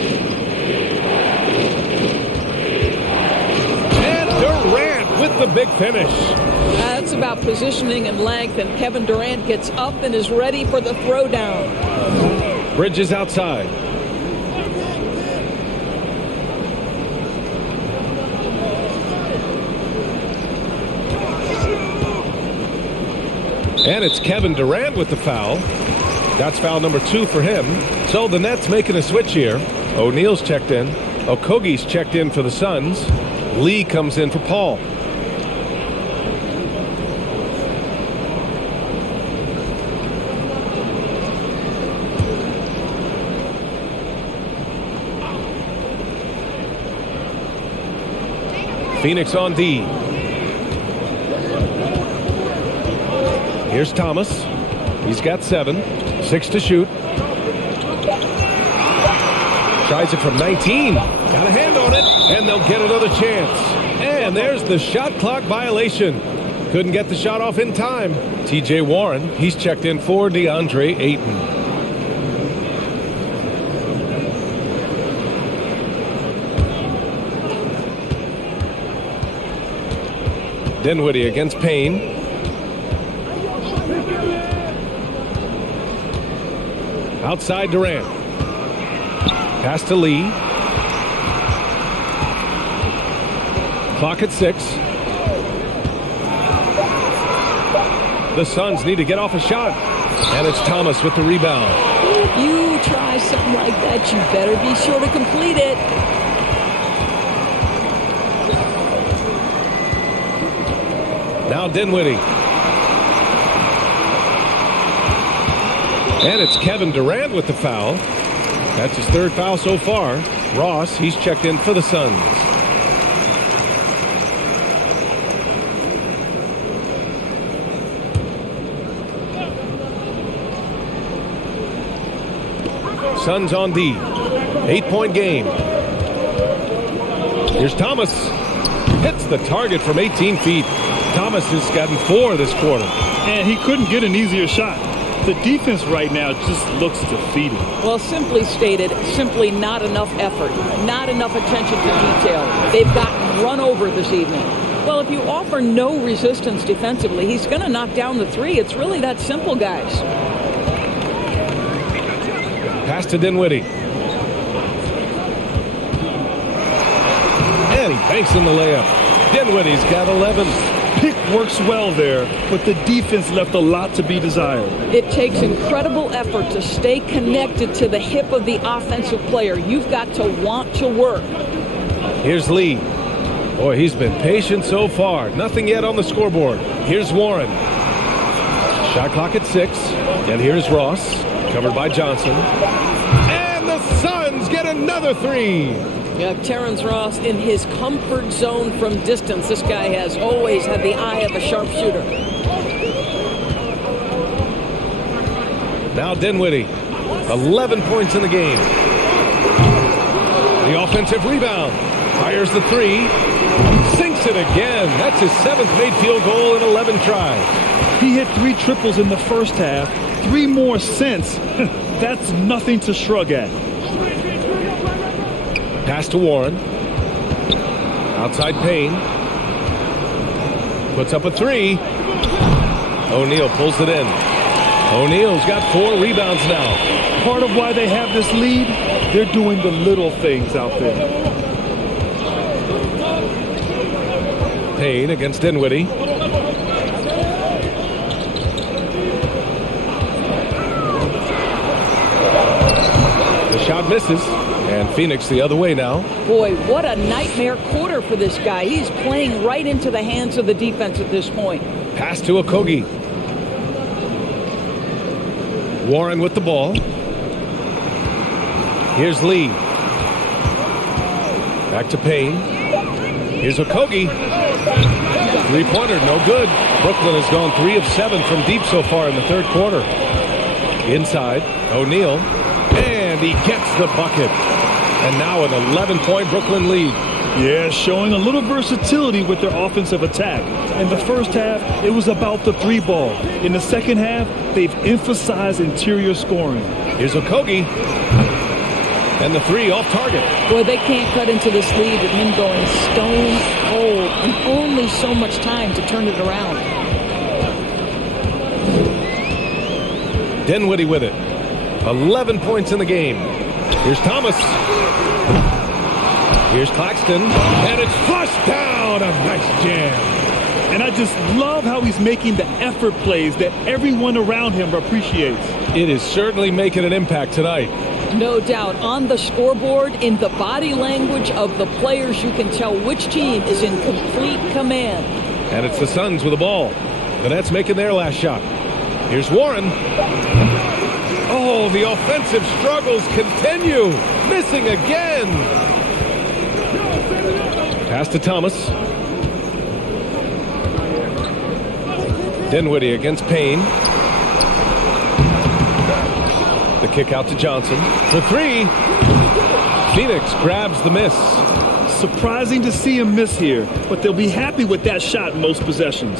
And Durant with the big finish. That's about positioning and length, and Kevin Durant gets up and is ready for the throwdown. Bridges outside. And it's Kevin Durant with the foul. That's foul number 2 for him. So the Nets making a switch here. O'Neal's checked in. Okogie's checked in for the Suns. Lee comes in for Paul. Phoenix on D. Here's Thomas. He's got 7. 6 to shoot. Tries it from 19. Got a hand on it, and they'll get another chance. And there's the shot clock violation. Couldn't get the shot off in time. T.J. Warren, he's checked in for DeAndre Ayton. Dinwiddie against Payne. Outside Durant. Pass to Lee. Clock at 6. The Suns need to get off a shot. And it's Thomas with the rebound. If you try something like that, you better be sure to complete it. Now Dinwiddie. And it's Kevin Durant with the foul. That's his third foul so far. Ross, he's checked in for the Suns. Suns on D. 8-point game. Here's Thomas. Hits the target from 18 feet. Thomas has gotten 4 this quarter. And he couldn't get an easier shot. The defense right now just looks defeated. Well, simply stated, simply not enough effort, not enough attention to detail. They've gotten run over this evening. Well, if you offer no resistance defensively, he's going to knock down the 3. It's really that simple, guys. Pass to Dinwiddie. And he banks in the layup. Dinwiddie's got 11. Pick works well there, but the defense left a lot to be desired. It takes incredible effort to stay connected to the hip of the offensive player. You've got to want to work. Here's Lee. Boy, he's been patient so far. Nothing yet on the scoreboard. Here's Warren. Shot clock at 6. And here's Ross, covered by Johnson. And the Suns get another 3. Yeah, Terrence Ross in his comfort zone from distance. This guy has always had the eye of a sharpshooter. Now Dinwiddie, 11 points in the game. The offensive rebound. Fires the 3. Sinks it again. That's his 7th made field goal in 11 tries. He hit 3 triples in the first half. 3 more since. That's nothing to shrug at. Pass to Warren. Outside Payne. Puts up a 3. O'Neal pulls it in. O'Neal's got 4 rebounds now. Part of why they have this lead, they're doing the little things out there. Payne against Dinwiddie. The shot misses. And Phoenix the other way now. Boy, what a nightmare quarter for this guy. He's playing right into the hands of the defense at this point. Pass to Okogie. Warren with the ball. Here's Lee. Back to Payne. Here's Okogie. 3-pointer, no good. Brooklyn has gone 3 of 7 from deep so far in the third quarter. Inside, O'Neal. And he gets the bucket. And now an 11-point Brooklyn lead. Yeah, showing a little versatility with their offensive attack. In the first half, it was about the 3-ball. In the second half, they've emphasized interior scoring. Here's Okogie. And the 3 off target. Boy, they can't cut into this lead with him going stone cold and only so much time to turn it around. Dinwiddie with it. 11 points in the game. Here's Thomas. Here's Claxton. And it's flushed down. A nice jam. And I just love how he's making the effort plays that everyone around him appreciates. It is certainly making an impact tonight. No doubt. On the scoreboard, in the body language of the players, you can tell which team is in complete command. And it's the Suns with the ball. The Nets making their last shot. Here's Warren. Oh, the offensive struggles continue. Missing again. Pass to Thomas. Dinwiddie against Payne. The kick out to Johnson. For 3. Phoenix grabs the miss. Surprising to see him miss here, but they'll be happy with that shot most possessions.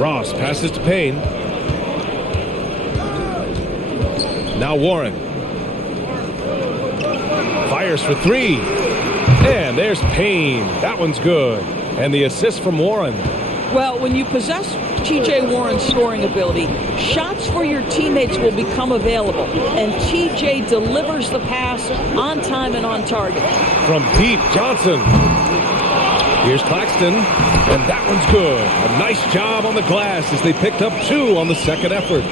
Ross passes to Payne. Now Warren. Fires for 3. And there's Payne. That one's good. And the assist from Warren. Well, when you possess T.J. Warren's scoring ability, shots for your teammates will become available. And T.J. delivers the pass on time and on target. From deep, Johnson. Here's Claxton, and that one's good. A nice job on the glass as they picked up 2 on the second effort.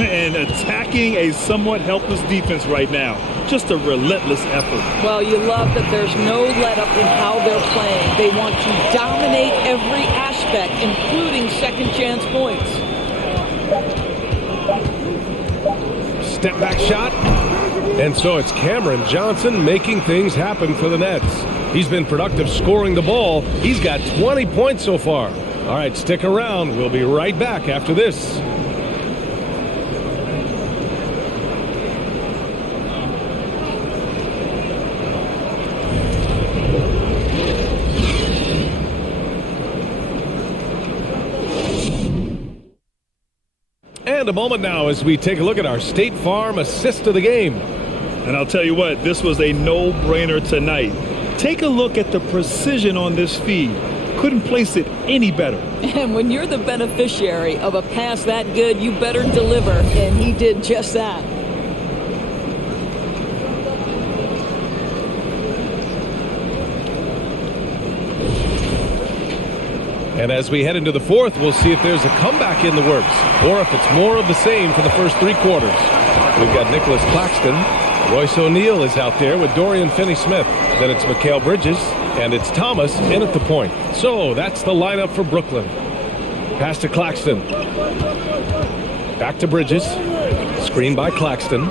And attacking a somewhat helpless defense right now. Just a relentless effort. Well, you love that there's no let-up in how they're playing. They want to dominate every aspect, including second-chance points. Step-back shot. And so it's Cameron Johnson making things happen for the Nets. He's been productive scoring the ball. He's got 20 points so far. All right, stick around. We'll be right back after this. And a moment now as we take a look at our State Farm assist of the game. And I'll tell you what, this was a no-brainer tonight. Take a look at the precision on this feed. Couldn't place it any better. And when you're the beneficiary of a pass that good, you better deliver. And he did just that. And as we head into the fourth, we'll see if there's a comeback in the works or if it's more of the same for the first 3 quarters. We've got Nicholas Claxton. Royce O'Neal is out there with Dorian Finney-Smith. Then it's Mikal Bridges, and it's Thomas in at the point. So that's the lineup for Brooklyn. Pass to Claxton. Back to Bridges. Screen by Claxton.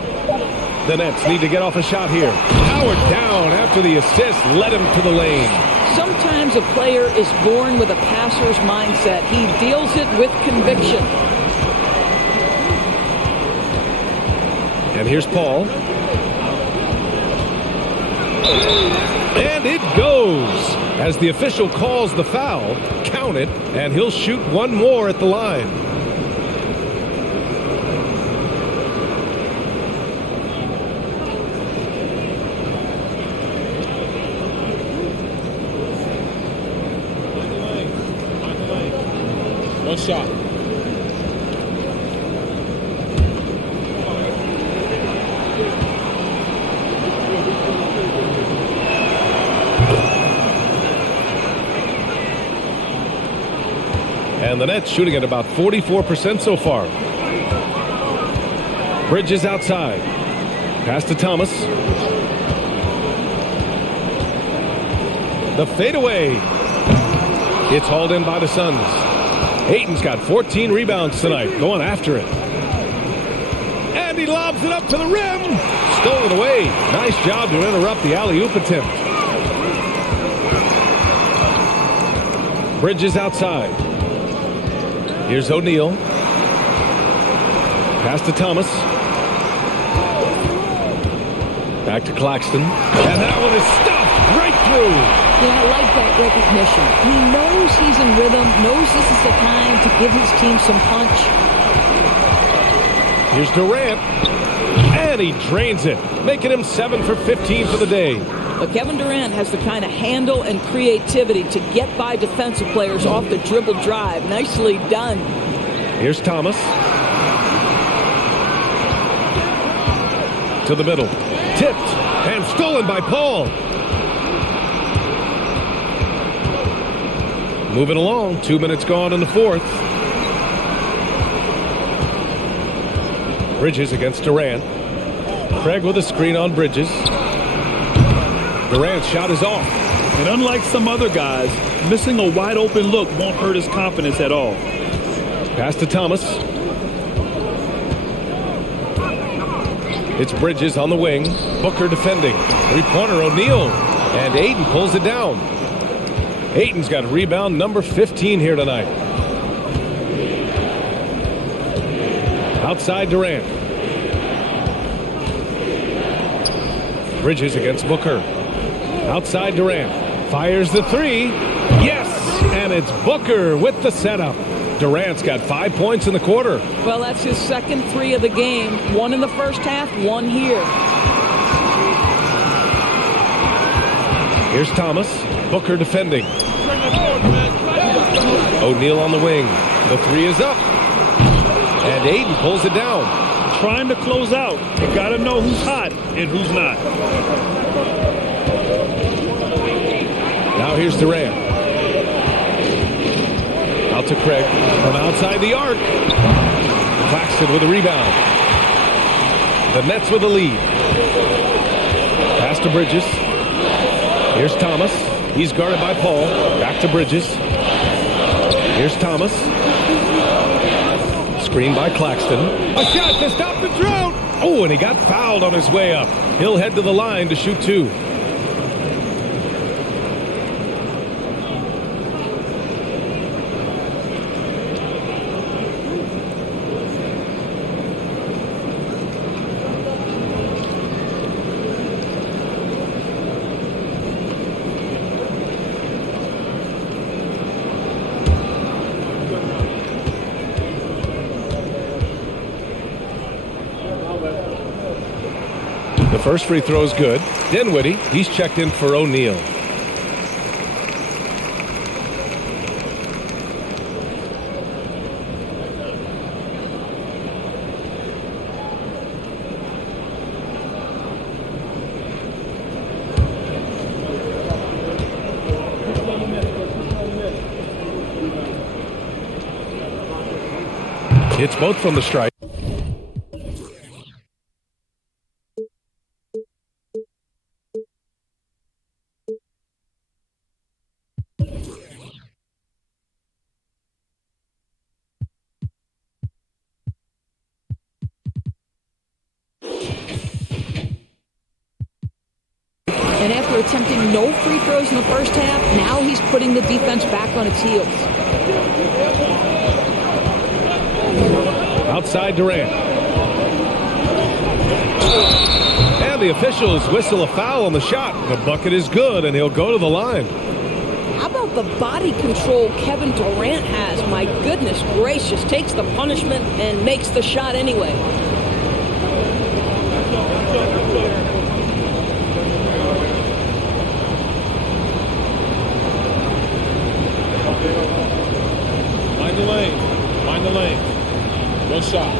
The Nets need to get off a shot here. Howard down after the assist led him to the lane. Sometimes a player is born with a passer's mindset. He deals it with conviction. And here's Paul. And it goes. As the official calls the foul, count it, and he'll shoot one more at the line. One shot. And the Nets shooting at about 44% so far. Bridges outside. Pass to Thomas. The fadeaway. It's hauled in by the Suns. Ayton's got 14 rebounds tonight, going after it. And he lobs it up to the rim. Stolen away. Nice job to interrupt the alley-oop attempt. Bridges outside. Here's O'Neal. Pass to Thomas. Back to Claxton. And that one is stuffed right through. Yeah, I like that recognition. He knows he's in rhythm, knows this is the time to give his team some punch. Here's Durant. And he drains it, making him 7 for 15 for the day. But Kevin Durant has the kind of handle and creativity to get by defensive players off the dribble drive. Nicely done. Here's Thomas. To the middle. Tipped and stolen by Paul. Moving along, 2 minutes gone in the fourth. Bridges against Durant. Craig with a screen on Bridges. Durant's shot is off. And unlike some other guys, missing a wide open look won't hurt his confidence at all. Pass to Thomas. It's Bridges on the wing. Booker defending. Three-pointer O'Neal. And Ayton pulls it down. Ayton's got rebound number 15 here tonight. Outside Durant. Bridges against Booker. Outside Durant. Fires the three. Yes! And it's Booker with the setup. Durant's got 5 points in the quarter. Well, that's his second 3 of the game. 1 in the first half, 1 here. Here's Thomas. Booker defending. O'Neal on the wing. The three is up. And Ayton pulls it down. Trying to close out. You got to know who's hot and who's not. Now here's Durant. Out to Craig from outside the arc. Claxton with a rebound. The Nets with a lead. Pass to Bridges. Here's Thomas. He's guarded by Paul. Back to Bridges. Here's Thomas. Screen by Claxton. A shot to stop the drought. Oh, and he got fouled on his way up. He'll head to the line to shoot 2. The first free throw is good. Dinwiddie, he's checked in for O'Neal. It's both from the stripe. And after attempting no free throws in the first half, now he's putting the defense back on its heels. Outside Durant. And the officials whistle a foul on the shot. The bucket is good, and he'll go to the line. How about the body control Kevin Durant has? My goodness gracious, takes the punishment and makes the shot anyway. Mind the lane. Mind the lane. One shot.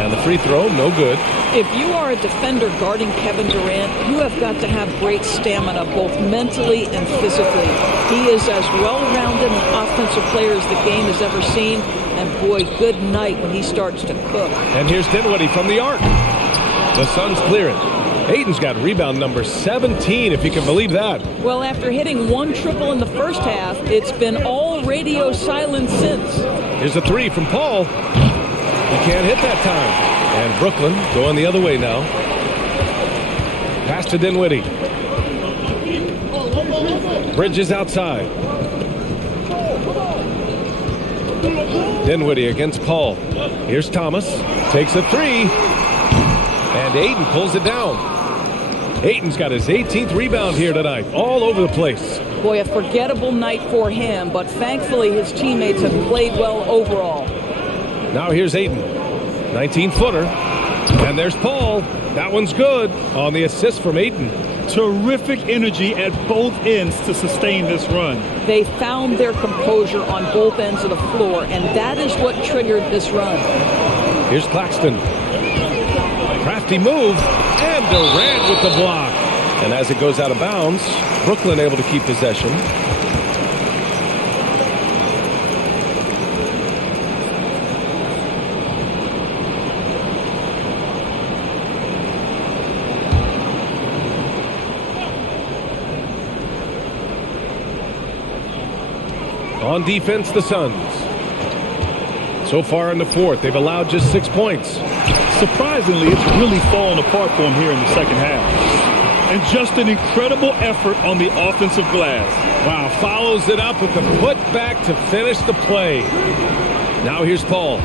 And the free throw, no good. If you are a defender guarding Kevin Durant, you have got to have great stamina, both mentally and physically. He is as well-rounded an offensive player as the game has ever seen. And boy, good night when he starts to cook. And here's Dinwiddie from the arc. The Suns clear it. Ayton's got rebound number 17, if you can believe that. Well, after hitting one triple in the first half, it's been all radio silence since. Here's a 3 from Paul. He can't hit that time. And Brooklyn going the other way now. Pass to Dinwiddie. Bridges outside. Dinwiddie against Paul. Here's Thomas. Takes a 3. And Ayton pulls it down. Ayton's got his 18th rebound here tonight. All over the place. Boy, a forgettable night for him, but thankfully his teammates have played well overall. Now here's Ayton. 19-footer. And there's Paul. That one's good on the assist from Ayton. Terrific energy at both ends to sustain this run. They found their composure on both ends of the floor, and that is what triggered this run. Here's Claxton. Crafty move, and Durant with the block. And as it goes out of bounds, Brooklyn able to keep possession. On defense, the Suns. So far in the fourth, they've allowed just 6 points. Surprisingly, it's really fallen apart for him here in the second half. And just an incredible effort on the offensive glass. Wow, follows it up with the putback to finish the play. Now here's Paul.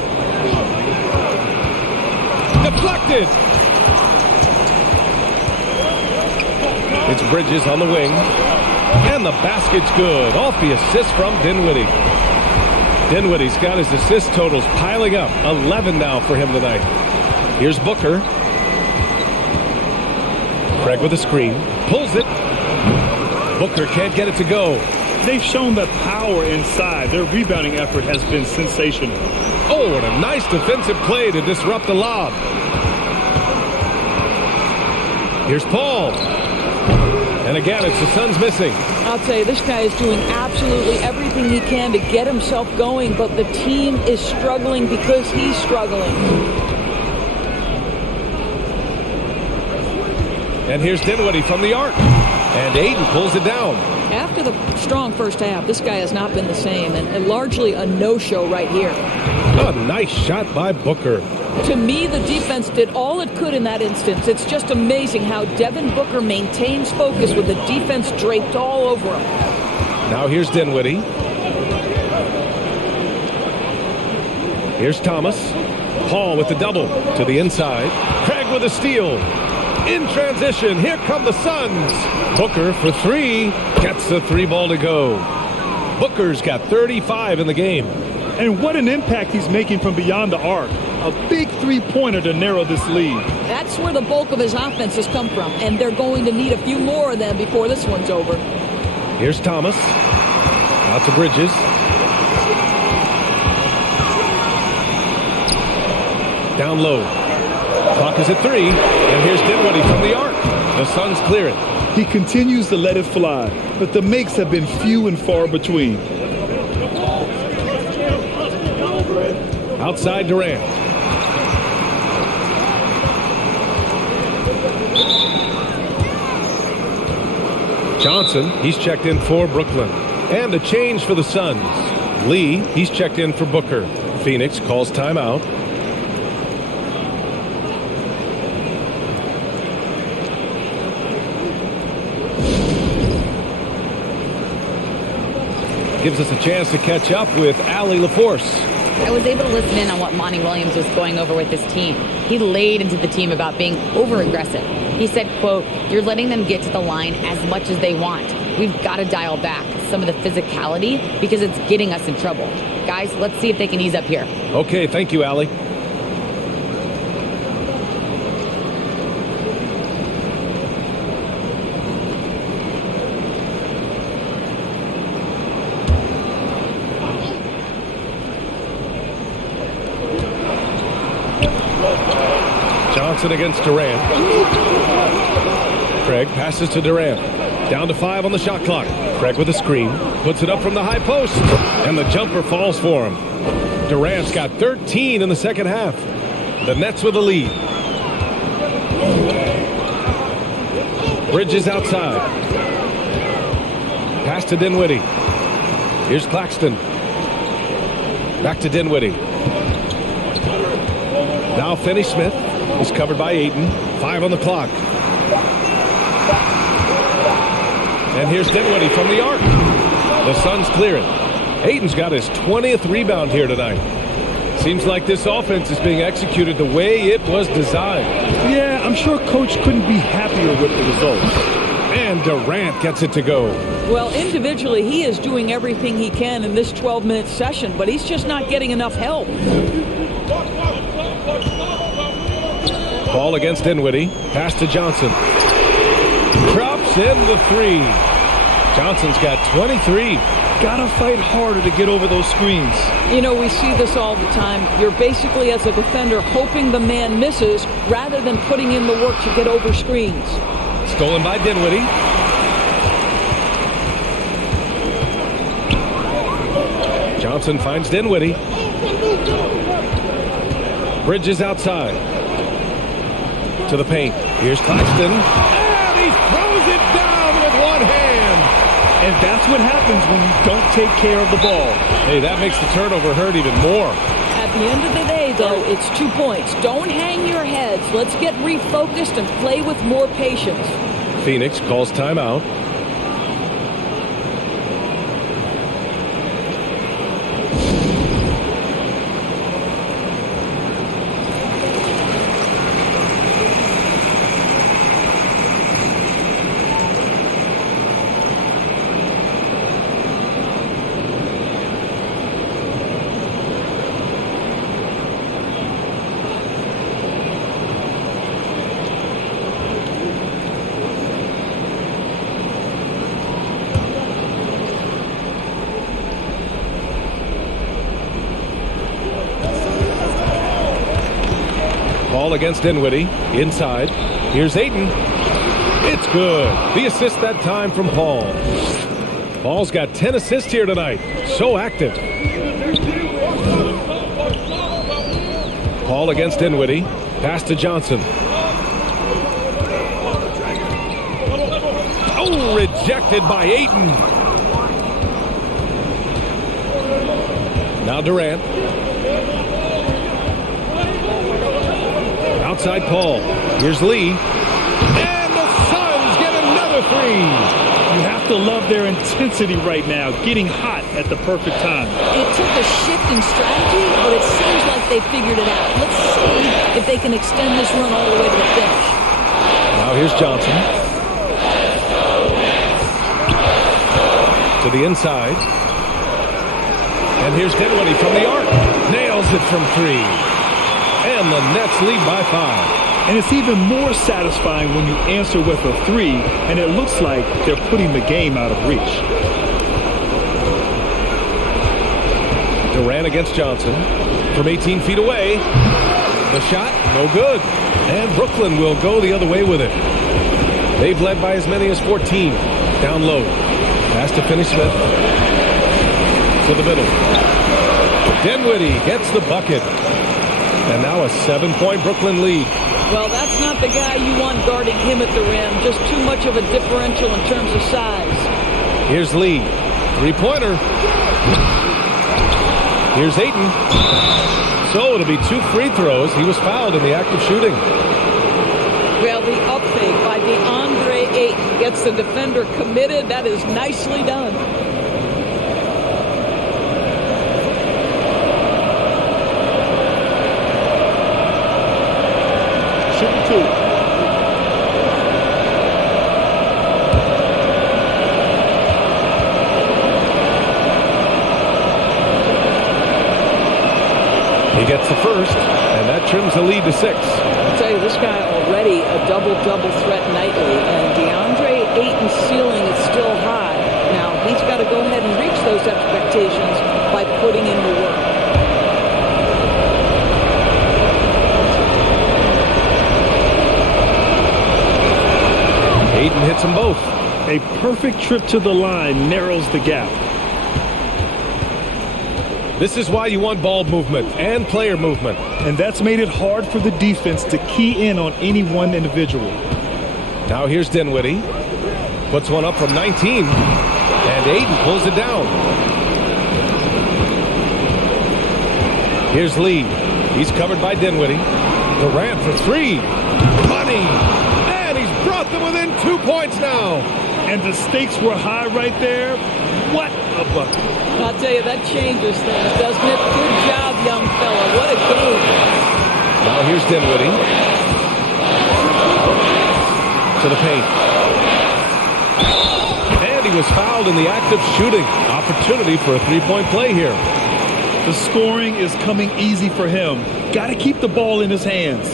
Deflected. It's Bridges on the wing. And the basket's good. Off the assist from Dinwiddie. Dinwiddie's got his assist totals piling up. 11 now for him tonight. Here's Booker. Craig with a screen. Pulls it. Booker can't get it to go. They've shown that power inside. Their rebounding effort has been sensational. Oh, and a nice defensive play to disrupt the lob. Here's Paul. And again, it's the Suns missing. I'll tell you, this guy is doing absolutely everything he can to get himself going, but the team is struggling because he's struggling. And here's Dinwiddie from the arc. And Ayton pulls it down. After the strong first half, this guy has not been the same, and largely a no-show right here. A nice shot by Booker. To me, the defense did all it could in that instance. It's just amazing how Devin Booker maintains focus with the defense draped all over him. Now here's Dinwiddie. Here's Thomas. Paul with the double to the inside. Craig with a steal. In transition, here come the Suns. Booker for three. Gets the three ball to go. Booker's got 35 in the game. And what an impact he's making from beyond the arc. A big three-pointer to narrow this lead. That's where the bulk of his offense has come from, and they're going to need a few more of them before this one's over. Here's Thomas. Out to Bridges. Down low. Clock is at 3, and here's Dinwiddie from the arc. The Suns clear it. He continues to let it fly, but the makes have been few and far between. Outside Durant. Johnson, he's checked in for Brooklyn. And a change for the Suns. Lee, he's checked in for Booker. Phoenix calls timeout. Gives us a chance to catch up with Allie LaForce. I was able to listen in on what Monty Williams was going over with his team. He laid into the team about being over-aggressive. He said, quote, "You're letting them get to the line as much as they want. We've got to dial back some of the physicality because it's getting us in trouble. Guys, let's see if they can ease up here." Okay, thank you, Allie. Johnson against Durant. Craig passes to Durant. Down to 5 on the shot clock. Craig with a screen. Puts it up from the high post. And the jumper falls for him. Durant's got 13 in the second half. The Nets with a lead. Bridges outside. Pass to Dinwiddie. Here's Claxton. Back to Dinwiddie. Now Finney-Smith. He's covered by Ayton. 5 on the clock. And here's Dinwiddie from the arc. The Suns clear it. Ayton's got his 20th rebound here tonight. Seems like this offense is being executed the way it was designed. Yeah, I'm sure Coach couldn't be happier with the results. And Durant gets it to go. Well, individually, he is doing everything he can in this 12-minute session, but he's just not getting enough help. Ball against Dinwiddie. Pass to Johnson. Drops in the 3. Johnson's got 23. Gotta fight harder to get over those screens. You know, we see this all the time. You're basically, as a defender, hoping the man misses rather than putting in the work to get over screens. Stolen by Dinwiddie. Johnson finds Dinwiddie. Bridges outside. To the paint. Here's Claxton. And he throws it down with one hand. And that's what happens when you don't take care of the ball. Hey, that makes the turnover hurt even more. At the end of the day, though, it's 2 points. Don't hang your heads. Let's get refocused and play with more patience. Phoenix calls timeout. Paul against Dinwiddie. Inside. Here's Ayton. It's good. The assist that time from Paul. Paul's got 10 assists here tonight. So active. Paul against Dinwiddie. Pass to Johnson. Oh, rejected by Ayton. Now Durant. Outside Paul. Here's Lee. And the Suns get another three. You have to love their intensity right now, getting hot at the perfect time. It took a shift in strategy, but it seems like they figured it out. Let's see if they can extend this run all the way to the finish. Now here's Johnson. To the inside. And here's Dinwiddie from the arc. Nails it from three. And the Nets lead by 5. And it's even more satisfying when you answer with a three, and it looks like they're putting the game out of reach. Durant against Johnson from 18 feet away. The shot, no good. And Brooklyn will go the other way with it. They've led by as many as 14. Down low. Pass to Finney-Smith. To the middle. Dinwiddie gets the bucket. And now a 7-point Brooklyn lead. Well, that's not the guy you want guarding him at the rim. Just too much of a differential in terms of size. Here's Lee. Three-pointer. Here's Ayton. So it'll be 2 free throws. He was fouled in the act of shooting. Well, the up fake by DeAndre Ayton gets the defender committed. That is nicely done. Shooting 2. He gets the first, and that trims the lead to 6. I'll tell you, this guy already a double-double threat nightly, and DeAndre Ayton's ceiling is still high. Now, he's got to go ahead and reach those expectations by putting in the work. Ayton hits them both. A perfect trip to the line narrows the gap. This is why you want ball movement and player movement. And that's made it hard for the defense to key in on any one individual. Now here's Dinwiddie. Puts one up from 19. And Ayton pulls it down. Here's Lee. He's covered by Dinwiddie. Durant for 3. Money. And he's brought them within 2 points now. And the stakes were high right there. What a bucket. I'll tell you, that changes things, doesn't it? Good job, young fella. What a game. Now here's Dinwiddie. To the paint. And he was fouled in the act of shooting. Opportunity for a three-point play here. The scoring is coming easy for him. Got to keep the ball in his hands.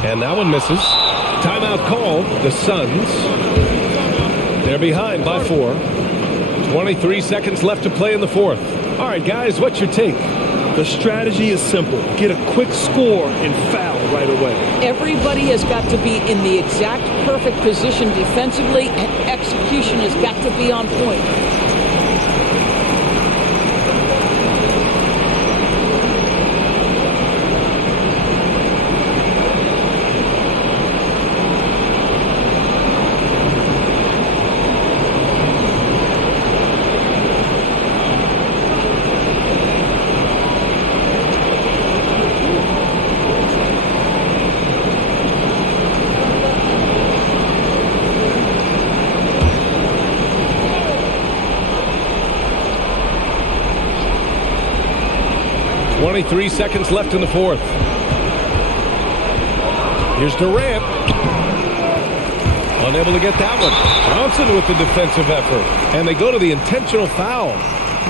And that one misses. Timeout called. The Suns. They're behind by 4. 23 seconds left to play in the fourth. All right, guys, what's your take? The strategy is simple. Get a quick score and foul right away. Everybody has got to be in the exact perfect position defensively, and execution has got to be on point. Three seconds left in the fourth. Here's Durant. Unable to get that one. Johnson with the defensive effort. And they go to the intentional foul.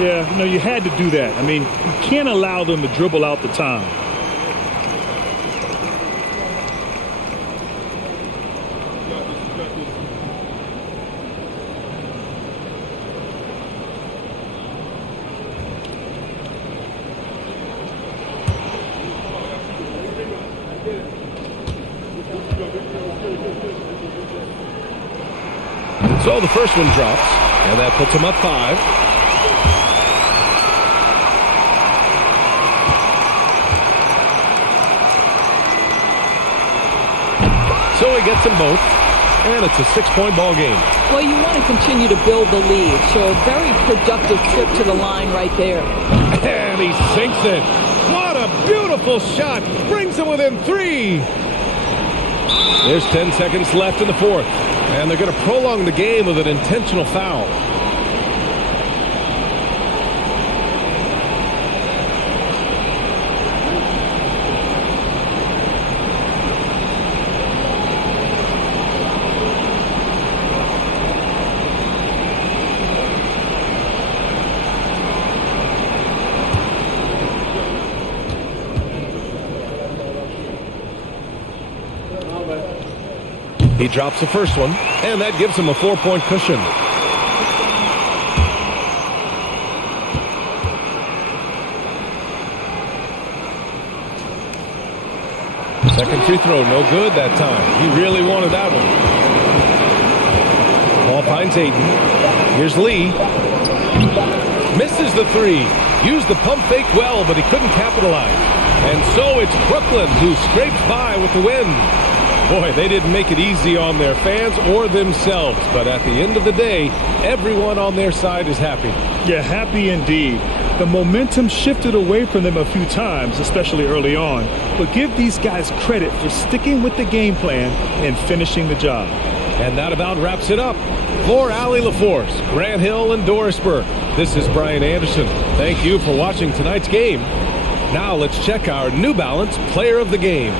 Yeah, you had to do that. I mean, you can't allow them to dribble out the time. So the first one drops, and that puts them up 5. So he gets them both, and it's a 6-point ball game. Well, you want to continue to build the lead, so a very productive trip to the line right there. And he sinks it. What a beautiful shot. Brings them within 3. There's 10 seconds left in the fourth. And they're going to prolong the game with an intentional foul. He drops the first one, and that gives him a 4-point cushion. Second free throw, no good that time. He really wanted that one. Ball finds Ayton. Here's Lee. Misses the 3. Used the pump fake well, but he couldn't capitalize. And so it's Brooklyn who scrapes by with the win. Boy, they didn't make it easy on their fans or themselves. But at the end of the day, everyone on their side is happy. Yeah, happy indeed. The momentum shifted away from them a few times, especially early on. But give these guys credit for sticking with the game plan and finishing the job. And that about wraps it up. For Allie LaForce, Grant Hill, and Doris Burke, this is Brian Anderson. Thank you for watching tonight's game. Now let's check our New Balance Player of the Game.